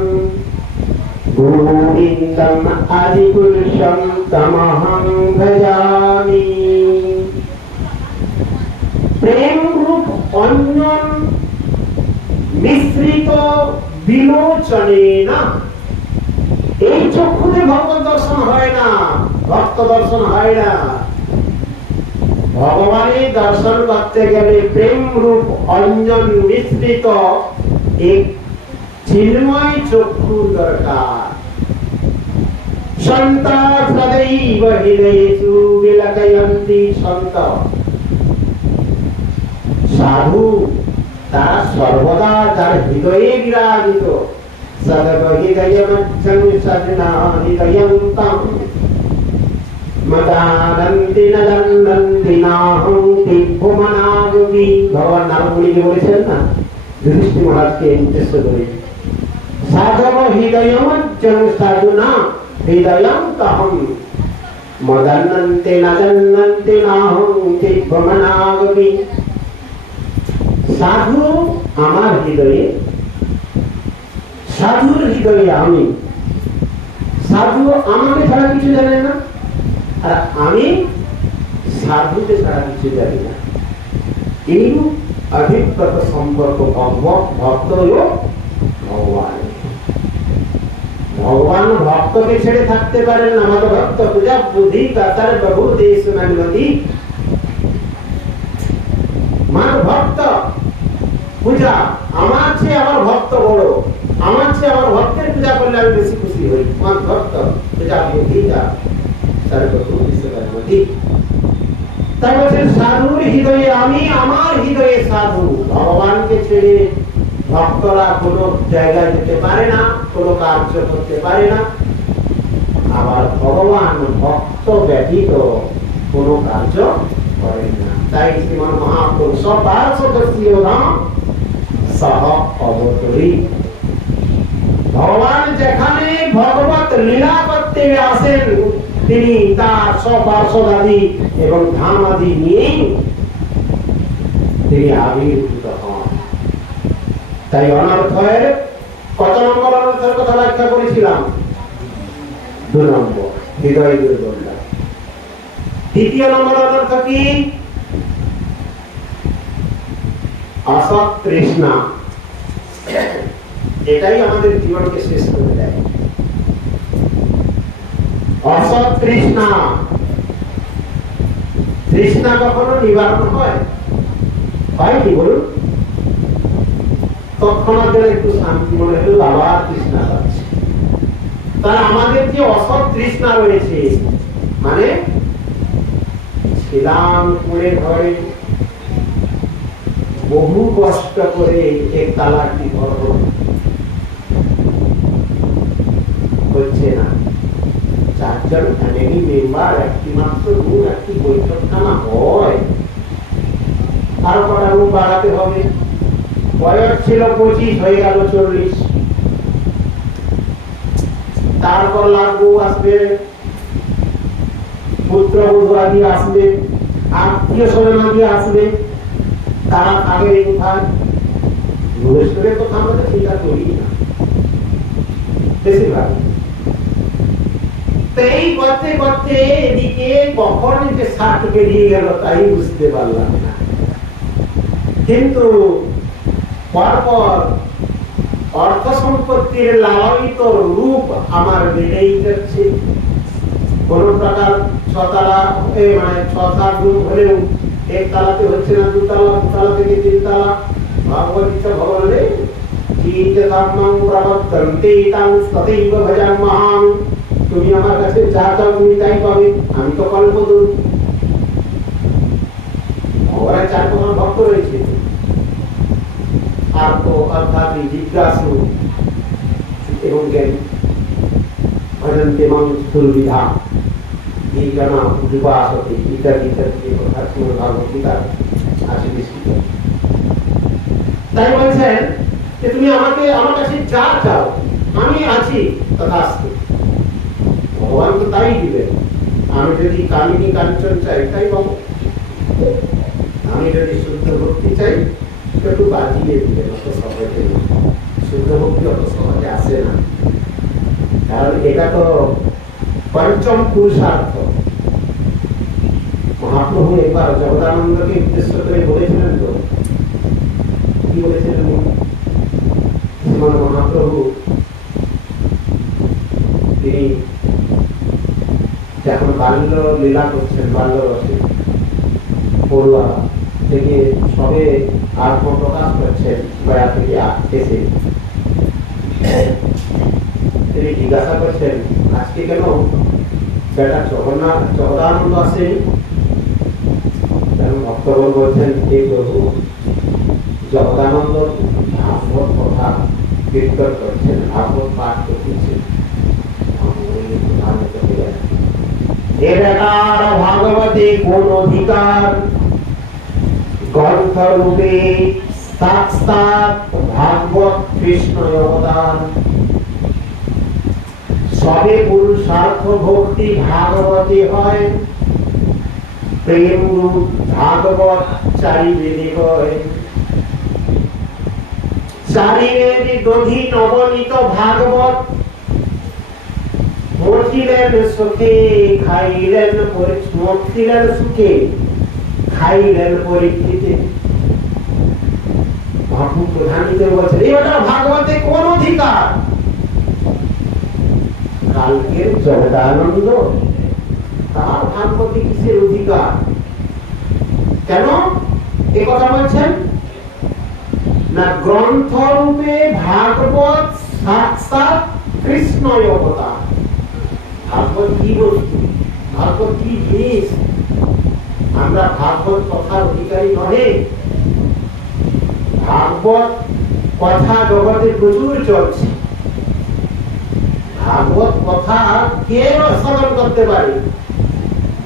গোবিন্দম আদিপুরুষম তমহং ভজামি। প্রেম রূপ অঞ্জন মিশ্রিত বিলোচনে না, এই চক্ষুতে ভগবত দর্শন হয় না, ভক্ত দর্শন হয় না। ভগবানের দর্শন করতে গেলে প্রেম রূপ অঞ্জন মিশ্রিত এক চিন্ময় চক্ষু দরকার। সন্ত সদৈব হৃদয়েষু বিলকয়ন্তি সন্ত, সাধু তারা সর্বদা যার হৃদয়ে বিরাজিত। সদব হৃদয়মজ্জং সদনা হৃদয়ন্তং মদানন্তি নদন্তি নাহং দিব্যমনাগমি। ভগবান নারদমুনিকে বলেছেন না, যুধিষ্ঠির মহারাজকে উদ্দেশ্য করে, সাধব হৃদয়মজ্জং সদনা হৃদয়ন্তং মদানন্তি নদন্তি নাহং দিব্যমনাগমি। সাধু আমার হৃদয়ে, সাধুর হৃদয়ে আমি। সাধু আমাকে ছাড়া কিছু জানে না, আর আমি সাধুতে ছাড়া কিছু জানি না। এইরূপ অভিপ্রত সম্পর্ক ভক্ত ভগবান। ভগবান ভক্তকে ছেড়ে থাকতে পারেন না। আমার ভক্ত পূজা বুদ্ধি কাতার বহু দেশ নদী। মান ভক্ত পূজা, আমার চেয়ে আমার ভক্ত বড়, আমার চেয়ে আমার ভক্তের পূজা করলে আমি বেশি খুশি হই। মান ভক্ত পূজা বুদ্ধি নদী। তাই বলছেন সাধুর হৃদয়ে আমি, আমার হৃদয়ে সাধু। ভগবানকে ছেড়ে ভক্তরা কোনো জায়গায় যেতে পারে না, কোনো কার্য করতে পারে না। আবার ভগবান ভক্ত ব্যতীত কোনো কার্য করেন না। তাই শ্রীমান মহাপ্রভু সহ অবতরী। ভগবান যেখানে ভগবত লীলা করতে আসেন, তিনি তার সপার্ষদাদি এবং ধাম আদি নিয়ে তিনি আবির্ভূত হন। তাই অনর্থের কত নম্বর অনর্থের কথা ব্যাখ্যা করেছিলাম? 2 নম্বর, হৃদয় দুর্বলতা। দ্বিতীয় নম্বর অনর্থ কি? অসৎ তৃষ্ণা। এটাই আমাদের জীবনকে শেষ করে দেয়। অসৎ তৃষ্ণা। তৃষ্ণা কখনো নিবারণ হয় কি বলুন? তৎক্ষণাৎ একটু শান্তি মনে হলো, আবার তৃষ্ণা পাচ্ছে। তার আমাদের যে অসৎ তৃষ্ণা রয়েছে, মানে ছিলাম কুড়ে ঘরে, বহু কষ্ট করে একতলাটি ঘর হচ্ছে না। 4 জন ফ্যামিলি মেম্বার, একটি মাত্র রুম, একটি বৈঠকখানা হয়, আরো কটা রুম বাড়াতে হবে। বয়স ছিল 25, হয়ে গেল 40। তারপর লাগবো আসবে, পুত্র বধূ আসবে, আত্মীয় স্বজন আসবে। তারা আগে কোথায় ভুবনেশ্বরের কথা আমরা চিন্তা করি না বেশিরভাগ। এই করতে করতে এদিকে কখন যে 60 পেরিয়ে গেল তাই বুঝতে পারলাম না। কিন্তু পরপর অর্থ সম্পত্তির লালিত রূপ আমার বেড়েই যাচ্ছে। কোন প্রকার 6 তলা, মানে 6-7 রুম হলেও একতলাতে হচ্ছে না, 2 তলা, 2 তলা থেকে 3 তলা। ভগবত গীতা ভগবানে তুমি আমার কাছে যা চাও তুমি তাই পাবে, আমি তো কল্পদূর। ভগবানের 4 প্রকার ভক্ত রয়েছে। আর তো অর্থাৎ জিজ্ঞাসু এবং জ্ঞানী। ভজন তেমন দুর্বিধা এই জানা উপাসতে ইত্যাদি ইত্যাদি কথা ভগবত গীতা আছে বিস্তৃত। তাই বলছেন যে তুমি আমাকে, আমার কাছে যা চাও আমি আছি, তথাস্তু। ভগবান তো তাই দিবেন। আমি যদি কামিনী কাঞ্চন চাই তাই পাবো, আমি যদি শুদ্ধ ভক্তি চাই একটু বাজিয়ে দিবেন। অত সহজে শুদ্ধ ভক্তি অত সহজে আসে না, কারণ এটা তো পঞ্চম পুরুষার্থ। মহাপ্রভু একবার জগদানন্দকে উদ্দেশ্য করে বলেছিলেন, তো কি বলেছিলেন? মহাপ্রভু তিনি যখন বাল্য লীলা করছেন, বাল্য রসে পড়ুয়া থেকে সবে আত্মপ্রকাশ করছেন, গয়া থেকে এসে তিনি জিজ্ঞাসা করছেন, আজকে কেন বেটা জগদানন্দ আসেনি? ভক্তগণ বলছেন, হে প্রভু, জগদানন্দ ভাগবত কথা কীর্তন করছেন, ভাগবত পাঠ করছেন। এ বেটার ভাগবতে কোন অধিকার? গ্রন্থ রূপে সাক্ষাৎ ভাগবত কৃষ্ণ অবদান। সবে পুরুষার্থ ভক্তি ভাগবতে হয়, প্রেম রূপ ভাগবত চারি বেদে হয়। চারি বেদে দধি নবনীত ভাগবত, মথিলেন সুখে খাইলেন মথিলেন সুখে খাইলেন পরীক্ষিতে। মহাপ্রভু প্রধানিত বলছেন এটা ভাগবতে কোন অধিকার? কালকের জগদানন্দ তার ভাগবতে কিসের অধিকার? কেন এ কথা বলছেন না? গ্রন্থ রূপে ভাগবত সাক্ষাৎ কৃষ্ণ অবতার। ভাগবত কি বস্তু? ভাগবত কি জিনিস? আমরা ভাগবত কথার অধিকারী নহে। ভাগবত কথা জগতে প্রচুর চলছে। ভাগবত কথা কে শ্রবণ করতে পারে?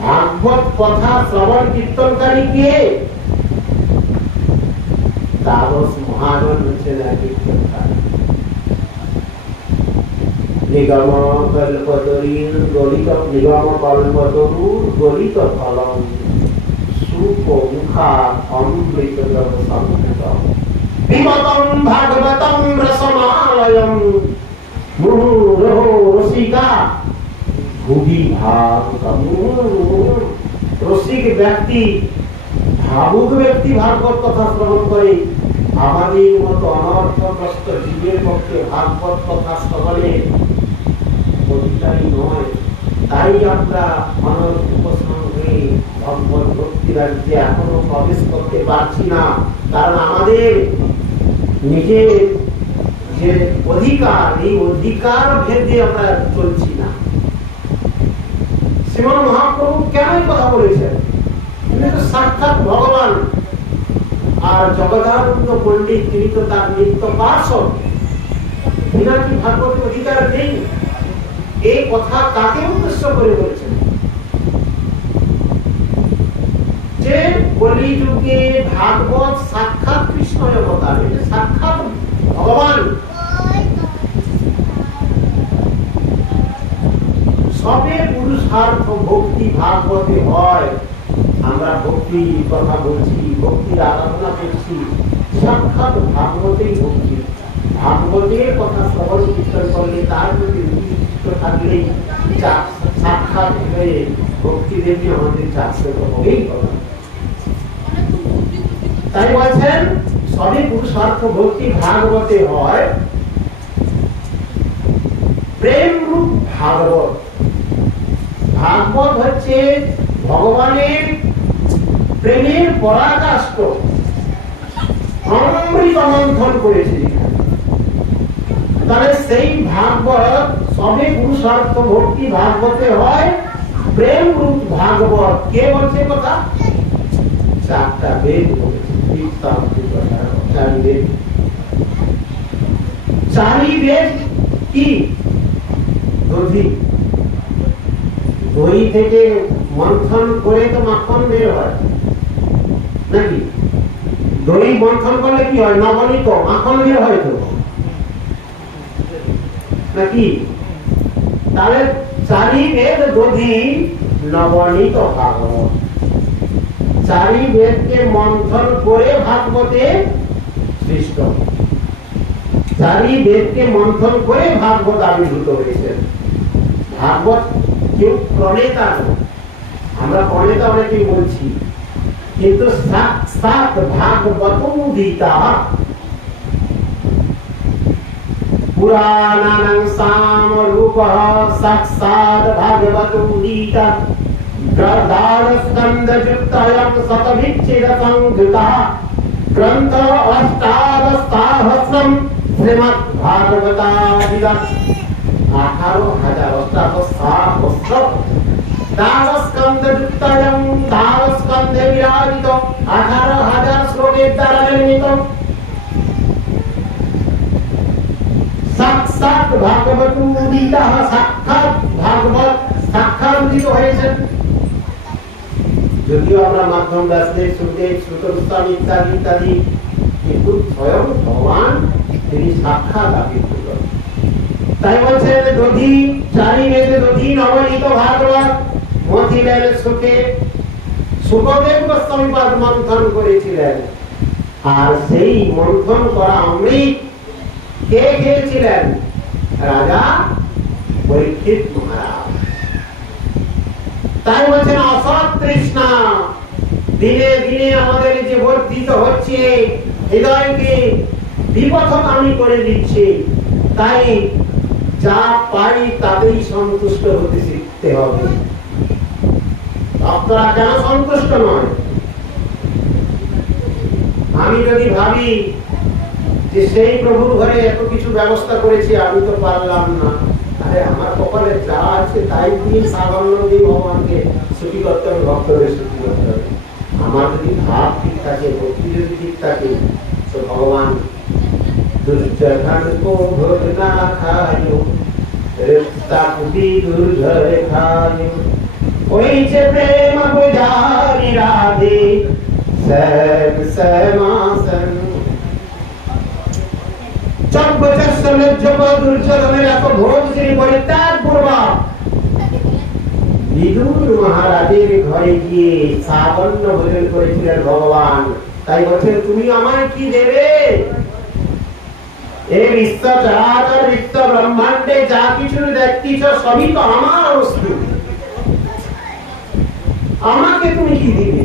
ভাগবত কথা শ্রবণ কীর্তনকারী কে? দ্বাদশ মহাজন হচ্ছেন কীর্তনকারী। নিগম কল্পতরুর গলিত ফলম সুখ মুখা অমৃত সংহৃতম বিমতম ভাগবতম রসমালয়ম মুহুরহো রসিকা ভুবি ভাগবতম। রসিক ব্যক্তি, ভাবুক ব্যক্তি ভাগবত কথা শ্রবণ করে। আমাদের মতো অনর্থগ্রস্ত জীবের পক্ষে ভাগবত কথা শ্রবণের অধিকারী নয়। তাই আমরা অনর্থপ্রসন্ন হয়ে ভগবত ভক্তি রাজ্যে এখনো প্রবেশ করতে পারছি না। কারণ আমাদের নিজের যে অধিকার, এই অধিকার ভেদে আমরা চলছি না। শ্রীমন মহাপ্রভু কেন কথা বলেছেন? সাক্ষাৎ ভগবান। আর জগদানন্দ পণ্ডিত তিনি তো তার নিত্য পার্শ্বদ। বিনা কি ভাগবতের অধিকার নেই? এই কথা কাকে উদ্দেশ্য করে বলছেন? যে কলিযুগে ভাগবত সাক্ষাৎ কৃষ্ণ অবতার, সাক্ষাৎ ভগবান। সবে পুরুষার্থ ভক্তি ভাগবতে হয়। আমরা ভক্তি কথা বলছি, ভক্তির আরাধনা করছি, সাক্ষাৎ ভাগবতেই ভক্তি। ভাগবতের কথা শ্রবণ কীর্তন করলে তার প্রতি রুচিষ্ট থাকলে সাক্ষাৎ হয়ে ভক্তি দেবী আমাদের জাগ্রত হবেই হবে। তাই বলছেন সবে পুরুষার্থ ভক্তি ভাগবতে হয়। প্রেম রূপ ভাগবত। ভাগবত হচ্ছে ভগবানের প্রেমের পরাকাষ্ঠ, অমৃত মন্থন করেছে। তাহলে সেই ভাগবত সবে পুরুষার্থ ভক্তি ভাগবতে হয়। প্রেম রূপ ভাগবত কে বলছে কথা? চারটা বেদ বলছে। চারি বেদ কি? দধি। দই থেকে মন্থন করে তো মাখন বের হয় নাকি? দই মন্থন করলে কি হয়? নবনীত মাখন বের হয় তো নাকি? তাহলে চারি বেদ দধি নবনীত ভাগবত। চারি বেদকে মন্থন করে ভাগবতে সৃষ্ট। চারি বেদকে মন্থন করে ভাগবত আবির্ভূত হয়েছে। ভাগবত কেউ প্রণেতা নয়। আমরা প্রণেতা অনেকেই বলছি, কিন্তু সাক্ষাৎ ভাগবতোদিতা। পুরাণানাং সামরূপঃ সাক্ষাৎ ভাগবতোদিতা। দ্বাদশস্কন্ধযুক্তয়ং শতভিচ্ছেদ সংযুতः গ্রন্থः অষ্টাদশসহস্রম শ্রীমদ্ ভাগবতাদিদম। 18,000 অষ্টাদশসহস্র দ্বাদশস্কন্ধযুক্তয়ং দ্বাদশস্কন্ধে বিরাজিত 18,000 শ্লোকের দ্বারা নির্মিত সাক্ষাৎ ভাগবতোদিতः। সাক্ষাৎ ভাগবত সাক্ষাৎ হয়েছেন। যদিও আমরা মাধ্যম দাসদের সুখদেব সুতোস্থান ইত্যাদি ইত্যাদি, কিন্তু স্বয়ং ভগবান তিনি সাক্ষাৎ আবির্ভূত। তাই বলছে দধি, চারি বেদে দধি নবনীত ভাগবত মথিলেন সুখে। সুখদেব গোস্বামীপাদ মন্থন করেছিলেন। আর সেই মন্থন করা অমৃত কে খেয়েছিলেন? রাজা পরীক্ষিত মহারাজ। তাই বলছেন অসৎ তৃষ্ণা দিনে দিনে আমাদের যে বর্ধিত হচ্ছে, হৃদয়কে বিপথগামী করে দিচ্ছে। তাই যা পাই তাতেই সন্তুষ্ট হতে শিখতে হবে। ভক্তরা কেন সন্তুষ্ট নয়? আমি যদি ভাবি যে সেই প্রভুর ঘরে এত কিছু ব্যবস্থা করেছি, আমি তো পারলাম না, আরে আমার কপালে যা আছে তাই দিয়ে সাধারণ দিয়ে ভগবানকে সুখী করতে হবে, ভক্তদের সুখী করতে হবে। আমার যদি ভাব ঠিক থাকে, ভক্তি যদি ঠিক থাকে, তো ভগবান দুর্যোধন কো ভোগ না খায়ো, রিক্তা কুটি দুর্ধরে খায়ো, ওই যে প্রেম পুজারি রাধে সব সমাসন। দুর্যোধনের এত ভোগ তিনি পরিত্যাগ পূর্বক বিদুর মহারাজের ঘরে গিয়ে সাবন্য ভোজন করেছিলেন ভগবান। তাই বলছেন তুমি আমায় কি দেবে? এই বিশ্ব চরাচর বিশ্ব ব্রহ্মাণ্ডে যা কিছু দেখতেছ সবই তো আমার বস্তু, আমাকে তুমি কি দিবে?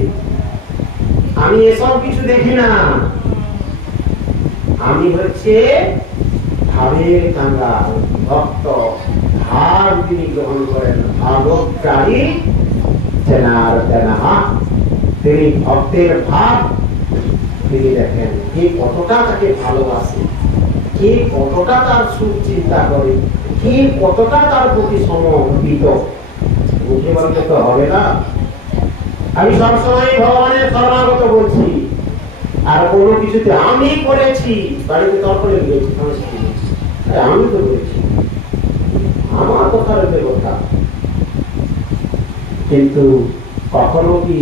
আমি এসব কিছু দেখি না, আমি হচ্ছে ভাবের কাঙ্গাল ভক্ত। ভাব তিনি গ্রহণ করেন, ভাবগ্রাহী তিনি ভক্তের ভাব তিনি দেখেন, কে কতটা তাকে ভালোবাসে, কে কতটা তার সুখ চিন্তা করে, কে কতটা তার প্রতি সমর্পিত। মুখে বলতে তো হবে না। আমি সবসময় ভগবানের শরণাগত বলছি, আর কোনো কিছুতে আমি করেছি, বাড়িতে তর্ক লেগে গেছি, আমি তো করেছি, আমার কথা রয়েছে কথা। কিন্তু কখনো কি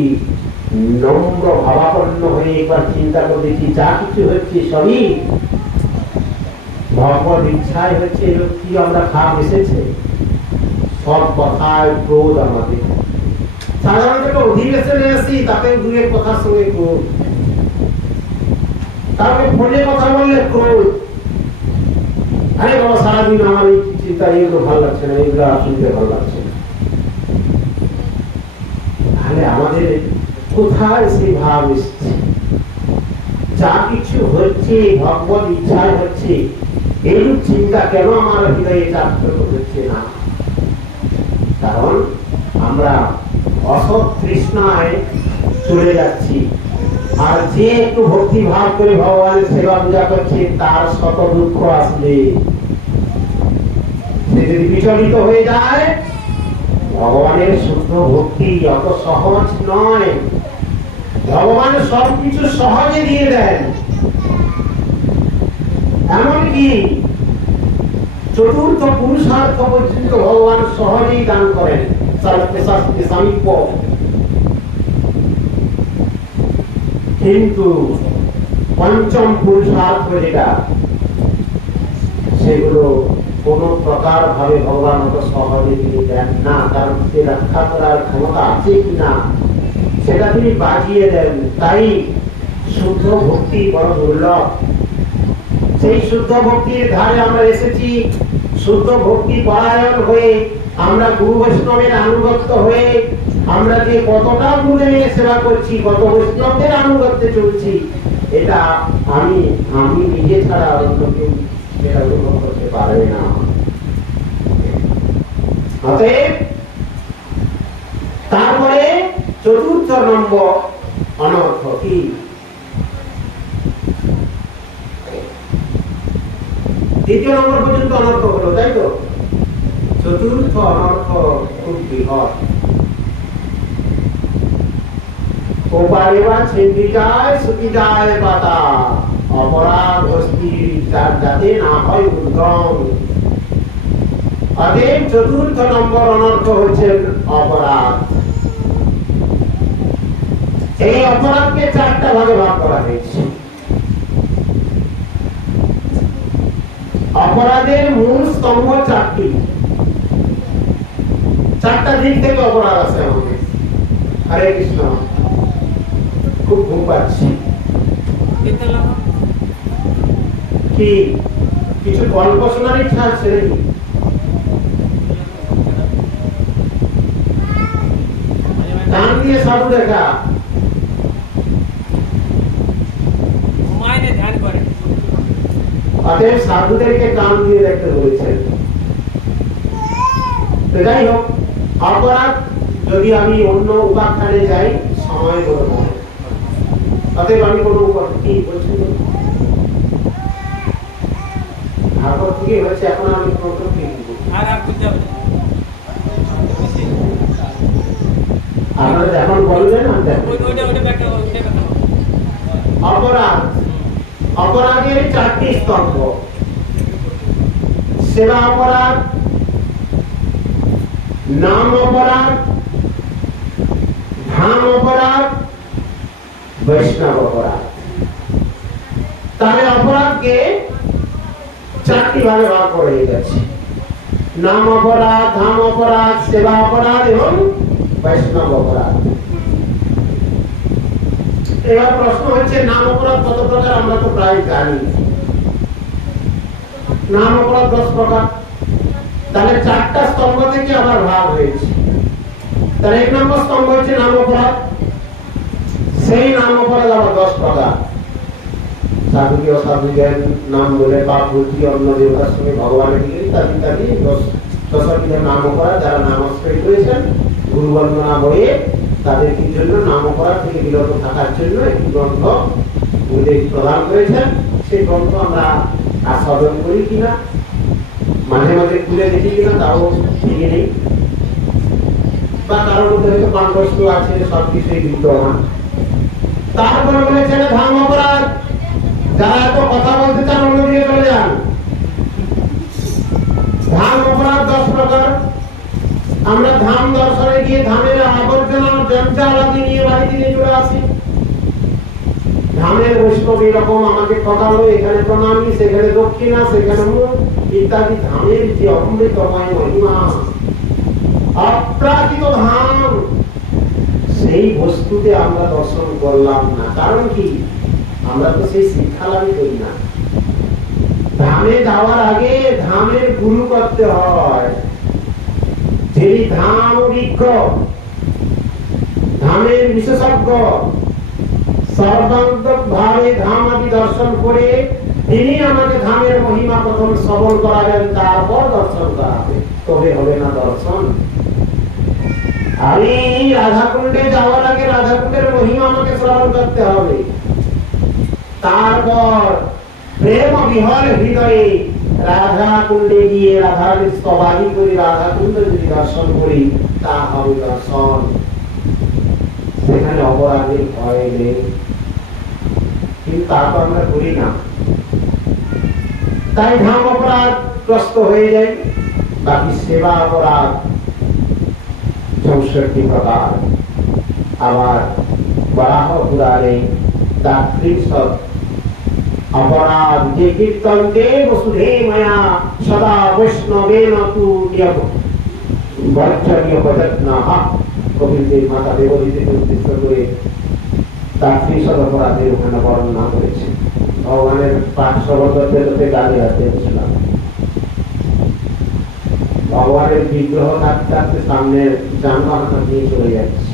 নম্র ভাবাপন্ন হয়ে একবার চিন্তা করে দেখি, যা কিছু হচ্ছে সবই ভগবত ইচ্ছায় হচ্ছে, কি আমরা খাপ এসেছে? সব কথায় ক্রোধ আমাদের। সাধারণত অধিবেশনে আসি, তাতে দুয়ের কথার সঙ্গে ক্রোধ, তারপরে ফোনে কথা বললে ক্রোধ। আরে বাবা সারাদিন আমার এই চিন্তা, এগুলো ভালো লাগছে না, এগুলো শুনতে ভালো লাগছে না। তাহলে আমাদের কোথায় সেই ভাব এসছে? যা কিছু হচ্ছে ভগবত ইচ্ছায় হচ্ছে, এইরূপ চিন্তা কেন আমার হৃদয়ে জাগ্রত হচ্ছে না? কারণ আমরা অসৎ তৃষ্ণায় চলে যাচ্ছি। আর যে একটু ভক্তি ভাব করে ভগবানের সেবা পূজা করছে, তার শত দুঃখ আসলে সে যদি বিচলিত হয়ে যায়, ভগবানের শুদ্ধ ভক্তি অত সহজ নয়। ভগবান সবকিছু সহজে দিয়ে দেন, এমনকি চতুর্থ পুরুষার্থ পর্যন্ত ভগবান সহজেই দান করেন, সামীপ্য। কিন্তু পঞ্চম পুরুষার্থ যেটা, সেগুলো কোন প্রকার ভাবে ভগবান অত সহজে তিনি দেন না। কারণ সে রক্ষা করার ক্ষমতা আছে কিনা সেটা তিনি বাজিয়ে দেন। তাই শুদ্ধ ভক্তি বড় দুর্লভ। সেই শুদ্ধ ভক্তির ধারে আমরা এসেছি, শুদ্ধ ভক্তি পরায়ণ হয়ে আমরা গুরু বৈষ্ণবের আনুগত্য হয়ে আমরা যে কতটা গুরুদেবের সেবা করছি, কত বৈষ্ণবদের আনুগত্যে চলছি, এটা আমি নিজে ছাড়া অন্য কেউ এটা অনুভব করতে পারবে না। অতএব তারপরে চতুর্থ নম্বর অনর্থ কি? তৃতীয় নম্বর পর্যন্ত অনর্থ হলো, তাই তো? চতুর্থ অনর্থ খুব বৃহৎ। ওপারে বা ছেড়ে যায় ছুটি যায় পাতা, অপরাধ হস্তির যাতে না হয় উদ্গম। অতএব চতুর্থ নম্বর অনর্থ হচ্ছে অপরাধ। এই অপরাধকে চারটা ভাগে ভাগ করা হয়েছে। অপরাধের মূল স্তম্ভ চারটি, চারটা দিক থেকে অপরাধ আছে আমাদের। হরে কৃষ্ণ, খুব ঘুম পাচ্ছি। কি কিছু গল্প শোনার ইচ্ছা আছে? দিয়ে সাধু দেখা, মাইনে ধ্যান করে। অতএব সাধুদেরকে কান দিয়ে দেখতে বলেছেন। তো যাই হোক, অপরাধ যদি আমি অন্য উপাখ্যানে যাই সময় বলব, অতএব আমি কোনো কি বলছি ভাগবত থেকে হচ্ছে, এখন আমি প্রথম কি আর বুঝতে হবে আপনারা এখন বলবেন। অপরাধ, অপরাধের চারটি স্তম্ভ: সেবা অপরাধ, নাম অপরাধ, ধাম অপরাধ, বৈষ্ণব অপরাধ। তাহলে অপরাধকে চারটি ভাগে ভাগ করে গেছে: নাম অপরাধ, ধাম অপরাধ, সেবা অপরাধ এবং বৈষ্ণব অপরাধ। এবার প্রশ্ন হচ্ছে, নাম অপরাধ কত প্রকার? আমরা তো প্রায় জানি নাম অপরাধ 10 প্রকার। তাহলে চারটা স্তম্ভ থেকে আবার ভাগ হয়েছে। তাহলে 1 নম্বর স্তম্ভ হচ্ছে নাম অপরাধ। সেই নাম অপরাধ আবার 10 প্রকার। সাধুকে অসাধুজন নাম বলে, পাপ ভর্তি, অন্য দেবতার সঙ্গে ভগবানের দিকে ইত্যাদি ইত্যাদি 10 নাম অপরাধ। যারা নামাশ্রয় করেছেন গুরু বন্দনা বইয়ে, তাদের জন্য নাম অপরাধ থেকে বিরত থাকার জন্য একটি গ্রন্থ গুরুদেব প্রদান করেছেন। সেই গ্রন্থ আমরা আস্বাদন করি কিনা, মাঝে মাঝে খুলে দেখি কিনা তাও ঠিক নেই, বা কারোর মধ্যে হয়তো কণ্ঠস্থ আছে, সবকিছুই বিদ্যমান। তারপরে বলেছেন ধাম অপরাধ। যারা এত কথা বলতে চান অন্যদিকে চলে যান। ধাম অপরাধ 10 প্রকার। আমরা ধাম দর্শনে গিয়ে ধামের আবর্জনা জঞ্জাল আদি নিয়ে বাড়িতে নিয়ে চলে আসি। ধামের বৈষ্ণব এরকম আমাকে ঠকালো, এখানে প্রণামী, সেখানে দক্ষিণা, সেখানে মুখ ইত্যাদি। ধামের যে অমৃতময় মহিমা, অপ্রাকৃত ধাম, সেই বস্তুতে আমরা দর্শন করলাম না। কারণ কি? আমরা তো সেই শিক্ষা লাভ করি না। ধামে যাওয়ার আগে ধামের গুরু করতে হয়, যিনি ধাম অভিজ্ঞ, ধামের বিশেষজ্ঞ, সর্বান্তক ভাবে ধাম আদি দর্শন করে তিনি আমাকে ধামের মহিমা প্রথম শ্রবণ করাবেন, তারপর দর্শন করাবেন, তবে হবে না দর্শন। আমি রাধাকুণ্ডে যাওয়ার আগে রাধাকুণ্ডের মহিমা আমাকে শ্রবণ করতে হবে, তারপর প্রেম বিহল হৃদয়ে রাধাকুণ্ডে গিয়ে রাধার স্তবাদি করি, রাধাকুণ্ড যদি দর্শন করি তা হবে দর্শন। সেখানে অপরাধের ভয় নেই, কিন্তু তা তো আমরা করি না। তাই ধাম অপরাধ গ্রস্ত হয়ে যায়। বাকি সেবা অপরাধ 64 প্রকার। আবার বরাহ পুরাণে দাত্রিংশৎ অপরাধ যে কীর্তন দেব সুধে মায়া সদা বৈষ্ণবেন তু বর্জনীয় প্রযত্নঃ। কপিলদেব মাতা দেবলীকে উদ্দেশ্য করে দাত্রিংশৎ অপরাধের ওখানে বর্ণনা করেছে। ভগবানের পাঠ শ্রবণ করতে করতে গালি হাতে ছিলাম। ভগবানের বিগ্রহ থাকতে থাকতে সামনে যানবাহন নিয়ে চলে যাচ্ছে।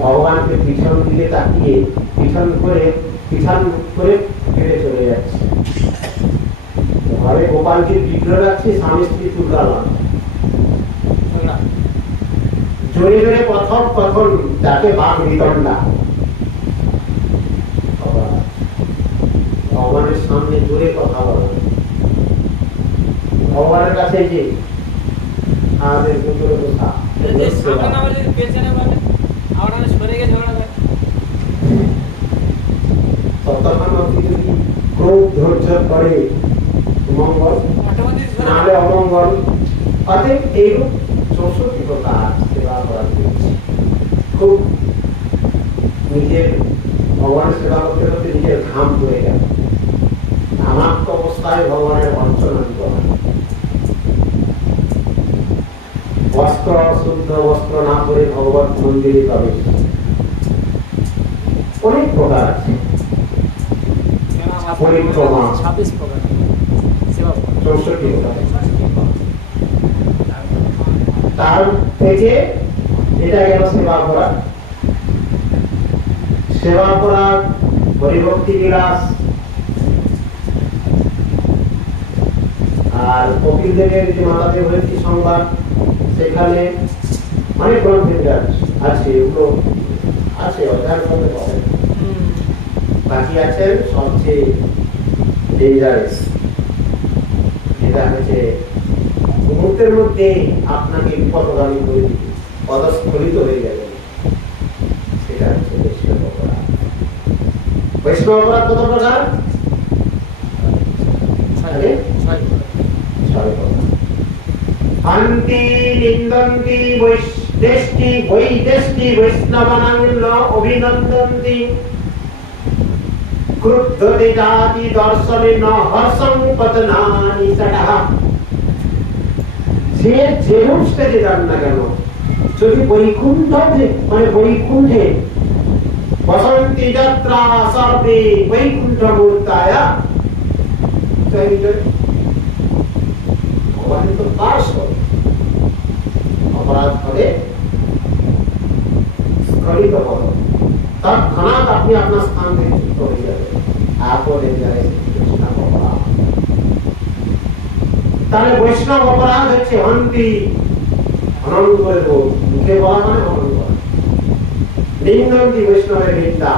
ভগবানকে পিছন দিকে তাকিয়ে পিছন করে ফিরে চলে যাচ্ছে। ঘরে গোপালকে বিগ্রহ রাখছে, স্বামী স্ত্রী তুললাম, জোরে জোরে কথন কথন, যাকে বাঘ বিতণ্ডা। ভগবানের সামনে জোরে কথা বলা, ভগবানের কাছে যে আমাদের ভিতরে বসা, ততক্ষণ অবধি যদি ক্রোধ ধৈর্য করে মঙ্গল, নাহলে অমঙ্গল। অতএব এইরূপ 64 প্রকার সেবা করা হয়েছে। খুব নিজের ভগবানের সেবা করতে করতে নিজের ঘাম হয়ে গেল। ঘামাক্ত অবস্থায় ভগবানের অর্চনা দিতে হয়। বস্ত্র শুদ্ধ বস্ত্র না পরে ভগবত মন্দিরে প্রবেশ অনেক প্রকার আছে। পরিক্রমা 26 প্রকার, 64 প্রকার। তার থেকে এটা গেল সেবা করা। সেবা করা হরিভক্তি বিলাস। আর কপিল দেবের যে মাতাদেব হয়েছে সংবাদ, সেখানে অনেক গ্রন্থের আছে, এগুলো আছে অধ্যয়ন করতে পারেন। বাকি আছেন সবচেয়ে ডেঞ্জারাস, যেটা হচ্ছে মুহূর্তের মধ্যে আপনাকে বিপদগামী করে দিবে, পদস্খলিত হয়ে যাবে, সেটা হচ্ছে বৈষ্ণব অপরাধ। বৈষ্ণব অপরাধ কত প্রকার? হান্তি নিন্দন্তি বৈষ্ণেষ্টি বৈদেষ্টি বৈষ্ণবানাং ন অভিনন্দন্তি ক্রুদ্ধতে জাতি দর্শনে ন হর্ষং পতনানি সদা। যে স্টেজে যান না কেন, যদি বৈকুণ্ঠে মানে বৈকুণ্ঠে বসন্তি যাত্রা সর্বে বৈকুণ্ঠ মূর্তায় অপরাধ করে স্খলিত হল, তৎক্ষণাৎ আপনি আপনার স্থান থেকে চুপ হয়ে যাবে। তাহলে বৈষ্ণব অপরাধ হচ্ছে হন্তি, হনন করে দেব, মুখে বলা মানে হনন করা। নিন্দন্তি বৈষ্ণবের নিন্দা,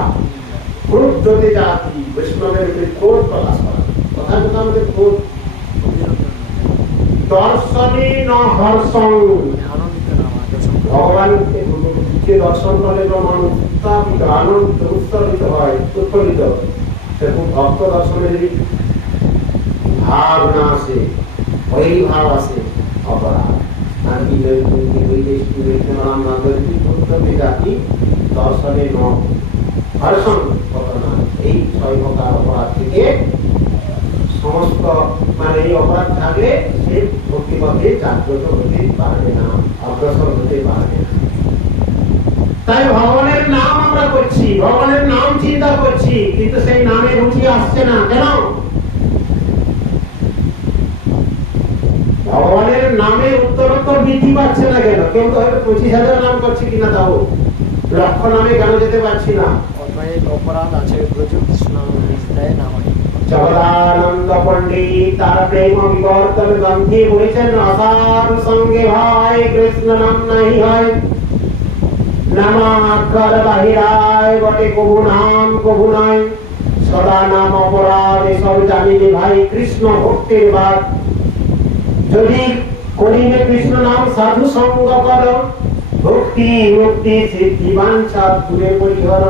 ক্রুদ্ধতে জাতি বৈষ্ণবের উপরে ক্রোধ প্রকাশ করা। কথা কথা আমাদের ক্রোধ। দর্শনে ন হর্ষং, ভগবানকে দর্শন করলে মানুষ উত্তাপিত, আনন্দ উৎসর্গিত হয়, উৎফুল্লিত। সেরকম ভক্ত দর্শনে যদি ভাব না আসে, ওই ভাব আসে, অপরাধ। দর্শনে ন হর্ষং ঘটনা, এই 6 প্রকার অপরাধ থেকে সমস্ত মানে এই অপরাধ থাকলে সে ভক্তিপথে জাগ্রত হতে পারবে না, অগ্রসর হতে পারবে না। তাই ভগবানের নাম আমরা করছি, ভগবানের নাম চিন্তা করছি, কিন্তু সেই নামে রুচি আসছে না। কেন? ভগবানের নামে উত্তরোত্তর বৃদ্ধি পাচ্ছে না কেন? কেউ তো হয়তো 25,000 নাম করছে কিনা, তাও লক্ষ নামে কেন যেতে পারছি না? অপরাধ আছে প্রচুর, জগদানন্দ পণ্ডিত তার প্রেম বিবর্তন গ্রন্থে বলেছেন, অসাধু সঙ্গে ভাই কৃষ্ণ নাম নাই হয়, নামাক্ষর বাহিরায় বটে কবু নাম কবু নয়, সদা নাম অপরাধ এসব জানিলে ভাই কৃষ্ণ ভক্তির বাদ। যদি করিবে কৃষ্ণ নাম সাধু সঙ্গ কর, ভক্তি মুক্তি সিদ্ধি বাঞ্ছা দূরে পরিহর।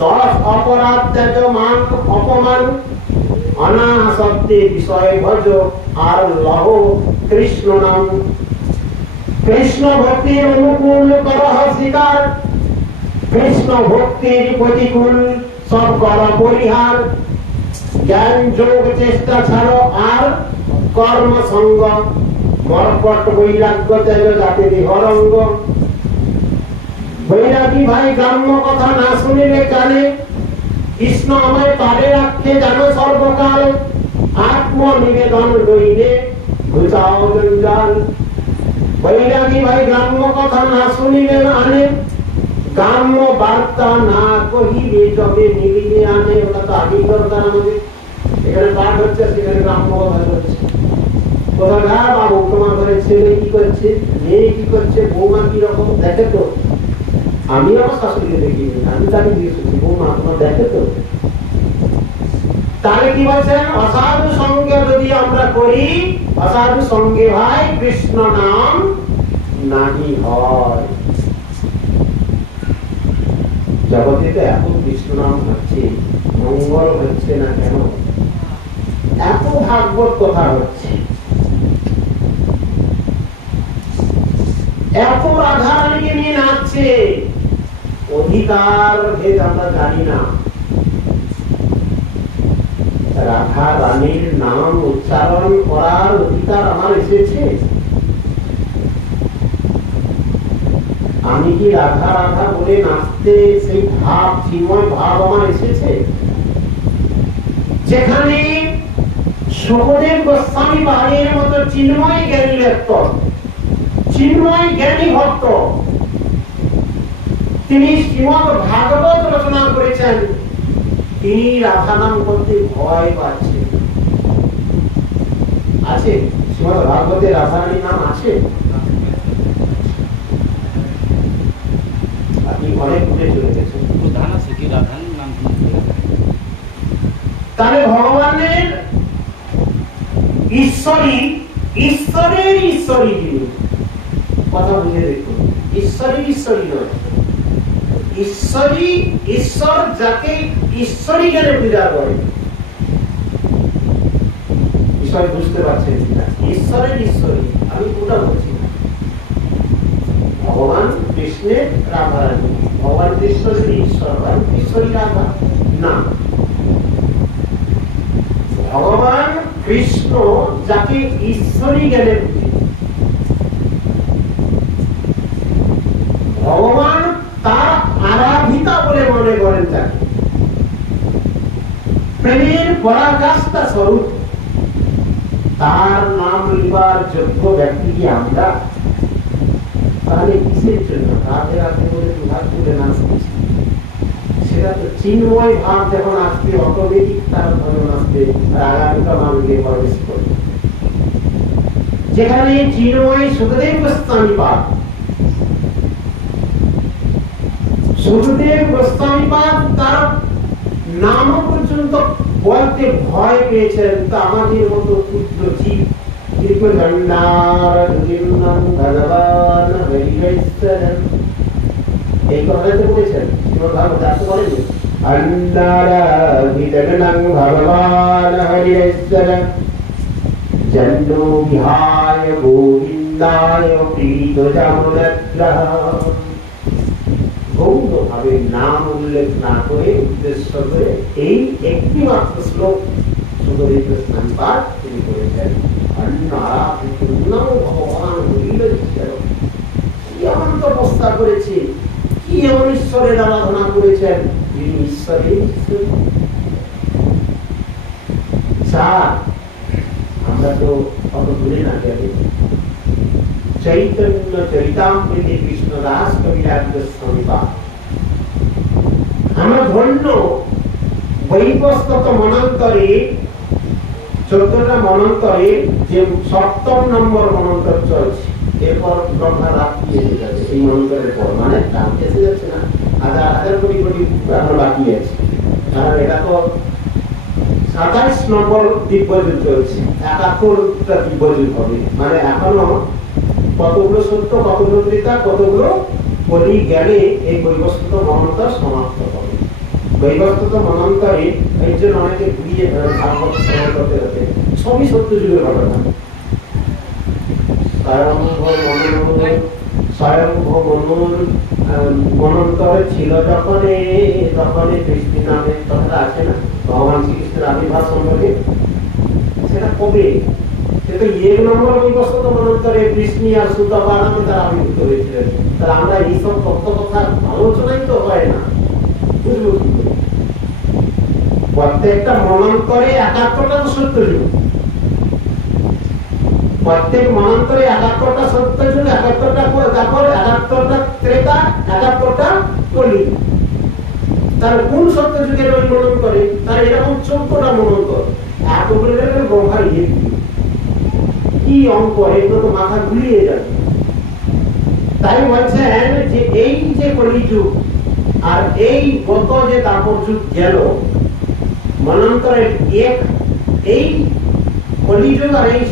10 অপরাধ ত্যাজ মান অপমান, অনাসক্তি বিষয় ভজ আর লহ কৃষ্ণ নাম। কৃষ্ণ ভক্তির অনুকূল করহ স্বীকার, কৃষ্ণ ভক্তির প্রতিকূল সব কর পরিহার। জ্ঞান যোগ চেষ্টা ছাড়ো আর কর্ম সঙ্গ, মর্কট বৈরাগ্য ত্যাজ জাতি দেহরঙ্গ। বৈরাগী ভাই গ্রাম্য কথা না শুনিলে কানে, কৃষ্ণ আমায় পারে রাখে জানো সর্বকাল। আত্মনিবেদন রইলে ঘুচাও জঞ্জাল। বৈরাগী ভাই গ্রাম্য কথা না শুনিলে আনে, গ্রাম্য বার্তা না কহিবে যবে মিলিবে আনে। ওটা তো আগেই দরকার আমাদের। এখানে পাঠ হচ্ছে, সেখানে গ্রাম্য কথা হচ্ছে। কোথাকার বাবু তোমার ঘরে ছেলে কি করছে, মেয়ে কি করছে, বৌমা কি রকম দেখে তো। আমি আমার শাশুড়িকে দেখি, আমি তাকে দিয়ে শুনছি, বৌমা তোমার দেখে তো। তাহলে কি বলছেন? অসাধু সঙ্গে যদি আমরা করি, অসাধু সঙ্গে ভাই কৃষ্ণ নাম নাহি হয়। জগতে তো এত কৃষ্ণ নাম হচ্ছে, মঙ্গল হচ্ছে না কেন? এত ভাগবত কথা হচ্ছে, এত রাধারানীকে নিয়ে নাচছে, অধিকার ভেদ আমরা জানি না। রাধা রানীর নাম উচ্চারণ করার অধিকার আমার এসেছে? আমি কি রাধা রাধা বলে নাচতে সেই ভাব, চিন্ময় ভাব আমার এসেছে? যেখানে সুখদেব গোস্বামী বাড়ির মতো চিন্ময় জ্ঞানী লেখক, চিন্ময় জ্ঞানী ভক্ত, তিনি শ্রীমদ ভাগবত রচনা করেছেন, তিনি রাধা নাম করতে ভয় পাচ্ছেন। আছে শ্রীমদ ভাগবতে রাধারানীর নাম আছে? আপনি অনেক দূরে চলে গেছেন। তাহলে ভগবানের ঈশ্বরী, ঈশ্বরের ঈশ্বরী যিনি, কথা বুঝে দেখুন, ঈশ্বরের ঈশ্বরী নয়, ঈশ্বরী, ঈশ্বর যাকে ঈশ্বরী জ্ঞানে পূজা করে। ঈশ্বর বুঝতে পারছেন কিনা? ঈশ্বরের ঈশ্বরী, আমি কোনটা বলছি না। ভগবান কৃষ্ণের রাধারানী, ভগবান কৃষ্ণ যদি ঈশ্বর হয়, ঈশ্বরী রাধা না। ভগবান কৃষ্ণ যাকে ঈশ্বরী জ্ঞানে বুঝি, ভগবান তার আরাধিতা বলে মনে করেন, তাকে প্রেমের পরাকাষ্ঠা স্বরূপ, তার নাম লিবার যোগ্য ব্যক্তি কি আমরা? তাহলে কিসের জন্য রাধে রাধে বলে দুহাত তুলে নাচতেছি? সেটা তো চিন্ময় ভাব যখন আসবে, অটোমেটিক তার ধরন আসবে, রাগানুটা মানবে, প্রবেশ করবে। যেখানে চিন্ময় সুখদেব গোস্বামী পাদ, সুখদেব গোস্বামী পাদ তার নাম পর্যন্ত বলতে ভয় পেয়েছেন। তা আমাদের মতো ক্ষুদ্র জীব ভগবান এই কথাতে বলেছেন, বলেনি ভগবান হরিশ্বর জন্ম বিহায় গোবিন্দায় প্রীত জামুনগ্রহ। গৌণ ভাবে নাম উল্লেখ না করে, উদ্দেশ্য করে এই একটি মাত্র শ্লোক সুখদেব গোস্বামী পাদ তিনি করেছেন। ভগবান হরিশ্বর, কি এমন তপস্যা করেছে, কি এমন ঈশ্বরের আরাধনা করেছেন, যিনি ঈশ্বরের ঈশ্বর। আমরা তো অত দূরে না গেলে চৈতন্য চরিতামৃতে কৃষ্ণদাস কবিরাজ গোস্বামী পাদ, আমরা ধন্য বৈবস্বত মনান্তরে 14টা মনান্তরে যে 7ম নম্বর মনান্তর চলছে, এরপর ব্রহ্মা রাত্রি এসে যাচ্ছে। এই মনান্তরের পর মানে দাম এসে যাচ্ছে না, হাজার কোটি কোটি আমরা বাকি আছে। কারণ এটা তো 27 নম্বর দিব্যযুগ চলছে, 71টা দিব্যযুগ হবে। মানে এখনো কতগুলো সত্য, কতগুলো ত্রিতা, কতগুলো কলি গেলে এই বৈবস্বত মনান্তর সমাপ্ত হবে। বৈবস্বত মনান্তরে এই জন্য অনেকে ঘুরিয়ে ভাগবত শ্রবণ করতে হতে, সবই সত্য যুগের ঘটনা। স্বয়ম্ভ মনুর মনন্তরে ছিল যখন কৃষ্ণ নামের কথা আছে না, ভগবান শ্রীকৃষ্ণের আবির্ভাব সম্পর্কে, সেটা কবে? সেটা 1 নম্বর বৈবস্বত মনন্তরে কৃষ্ণ আর সুতপা নামে তারা আবির্ভূত হয়েছিলেন। তারা আমরা এইসব তত্ত্ব কথা আলোচনাই তো হয় না, বুঝবো কি করে? প্রত্যেকটা মনন্তরে 71টা তো সত্য যুগ, প্রত্যেক মনন্তরে 71টা সত্য যুগ, 71টা তারপর 71টা ত্রেতা, 71টা কলি। তার কোন সত্য যুগের ওই মনন্তরে তার এরকম 14টা মনন্তর, এত বলে ব্রহ্মার ইয়ে কি অঙ্ক, এগুলো তো মাথা ঘুরিয়ে যাবে। তাই বলছেন যে এই যে কলিযুগ আর এই গত যে দাপর যুগ গেল, মনন্তরের এই কলিযুগ আর এই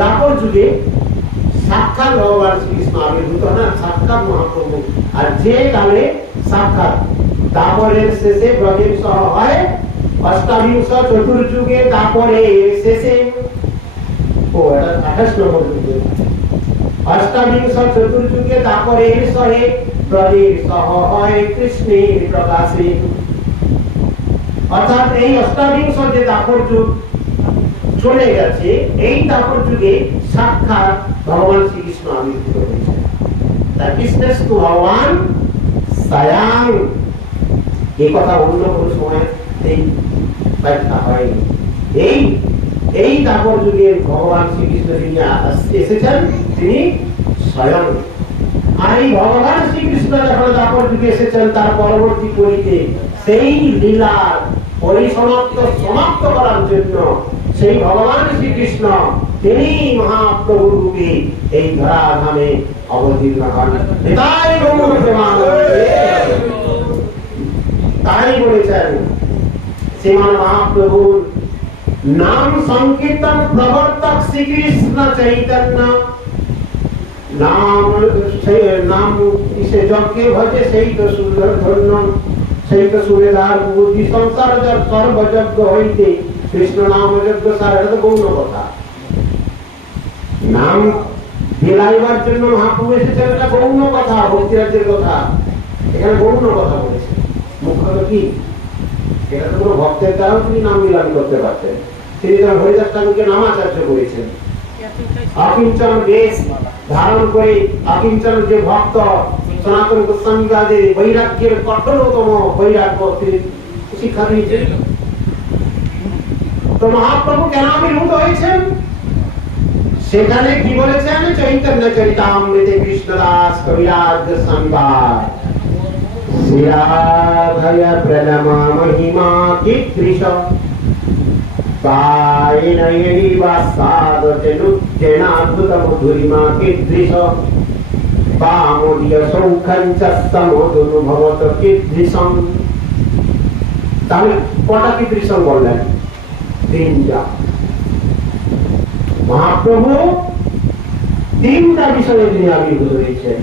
দাপর যুগে সাক্ষাৎ ভগবান শ্রীকৃষ্ণ আবির্ভূত না, সাক্ষাৎ মহাপ্রভু। আর যে কালে সাক্ষাৎ দাপরের শেষে ব্রজের সহ হয়, অষ্টাবিংশ চতুর্যুগে দাপরের শেষে, ও এটা 28 নম্বর যুগে, অষ্টাবিংশ চতুর্যুগে দাপরের সহে ব্রজের সহ হয় কৃষ্ণের প্রকাশে। অর্থাৎ এই অষ্টাবিংশ যে দাপর যুগ চলে গেছে, এই দাপর যুগে সাক্ষাৎ ভগবান শ্রীকৃষ্ণ আবির্ভূত হয়েছে। তাই কৃষ্ণস্তু ভগবান স্বয়ং, এই কথা অন্য কোন সময় ব্যাখ্যা হয়নি। এই দাপর যুগে ভগবান শ্রীকৃষ্ণ যিনি এসেছেন, তিনি স্বয়ং। আর এই ভগবান শ্রীকৃষ্ণ যখন দাপর যুগে এসেছেন তার পরবর্তী পরিতে সেই লীলার সমাপ্ত করার জন্য সেই ভগবান শ্রীকৃষ্ণ তিনি মহাপ্রভু রূপে এই ধরাধামে অবতীর্ণ হন। তাই গৌর প্রেমানন্দে তাই বলেছেন শ্রীমান মহাপ্রভুর নাম সংকীর্তন প্রবর্তক শ্রীকৃষ্ণ চৈতন্য নাম নাম সে যজ্ঞে ভজে সেই তো সুন্দর ধন্য সেই তো সুরেধার বুদ্ধি সংসার সর্বযজ্ঞ হইতে কৃষ্ণ নাম যজ্ঞ সার। এটা তো গৌণ কথা। নাম বিলাইবার জন্য মহাপ্রভু এসেছেন, এটা গৌণ কথা, ভক্তিরাজ্যের কথা। এখানে গৌণ কথা বলেছে। মুখ্য কি এটা তো কোনো ভক্তের দ্বারাও তিনি নাম বিলাপ করতে পারতেন। তিনি তার হরিদাস ঠাকুরকে নামাচার্য করেছেন। অকিঞ্চন বেশ ধারণ করে অকিঞ্চন যে ভক্ত সনাতন গোস্বামীবাদের বৈরাগ্যের কঠোরতম বৈরাগ্য তিনি শিক্ষা দিয়েছেন। তো মহাপ্রভু কেন আবির্ভূত হয়েছেন সেখানে কি বলেছেন? চৈতন্য চরিতামৃতে কৃষ্ণদাস কবিরাজ গোস্বামীবাদ শ্রীরাধয়া প্রণমা মহিমা কীদৃশ মধুরিমা কীদৃশ বামোদীয় সৌখঞ্চস্তমোদনুভবত কীদৃশম। তাহলে কটা কীদৃশম বললেন? তিনটা। মহাপ্রভু তিনটা বিষয়ে তিনি আবির্ভূত হয়েছেন।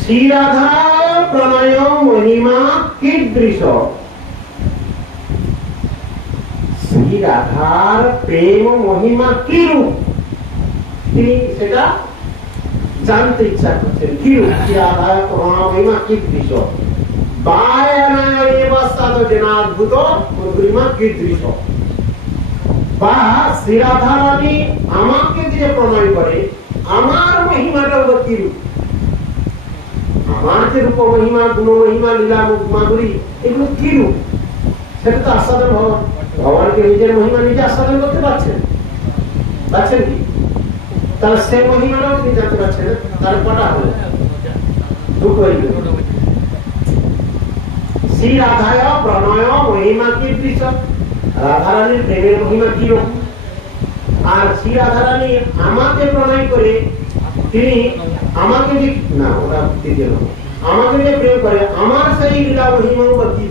শ্রীরাধা প্রণয় মহিমা কীদৃশ। শ্রীরাধার প্রেম মহিমা কি রূপ তিনি সেটা জানতে ইচ্ছা করছেন। কি রূপ শ্রীরাধার প্রণয় মহিমা কীদৃশ বায়নাদ্ভুত মধুরিমা কীদৃশ। বা শ্রীরাধা রানী আমাকে যে প্রণয় করে আমার মহিমাটা হলো কি রূপ। আমার যে রূপ মহিমা গুণ মহিমা লীলা মাধুরী এগুলো কি রূপ সেটা তো আস্বাদন ভগবান। ভগবানকে নিজের মহিমা নিজে আস্বাদন করতে পারছেন কি? তাহলে সে মহিমাটাও তিনি জানতে পারছেন। তাহলে কটা হলো? দুটোই। শ্রী রাধায় প্রণয় মহিমা কীদৃশ। রাধারানীর প্রেমের মহিমা কি রূপ। আর শ্রী রাধারানী আমাকে প্রণয় করে তিনি আমাকে যে না ওটা দ্বিতীয় আমাকে যে প্রেম করে আমার সেই লীলা মহিমা বা কি।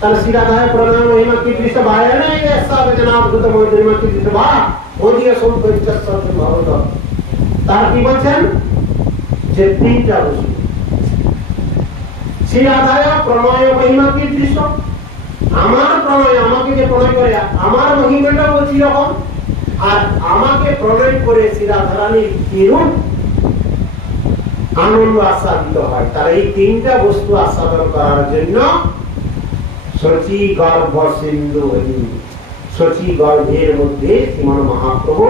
তাহলে শ্রী রাধায় প্রণয় মহিমা কীদৃশ বায়নাদ্ভুত মধুরিমা কীদৃশ বা ওদিকে সৌন্দর্য। তার কি বলছেন যে তিনটা বস্তু। শ্রী রাধায় প্রণয় মহিমা কীদৃশ আমার প্রণয় আমাকে যে প্রণয় করে আমার মহিমাটাও বলছি রকম। আর আমাকে প্রণয় করে শ্রী রাধারানীর কিরূপ আনন্দ আস্বাদিত হয়। তার এই তিনটা বস্তু আস্বাদন করার জন্য শচী গর্ভ সিন্ধু শচী গর্ভের মধ্যে শ্রীমান মহাপ্রভু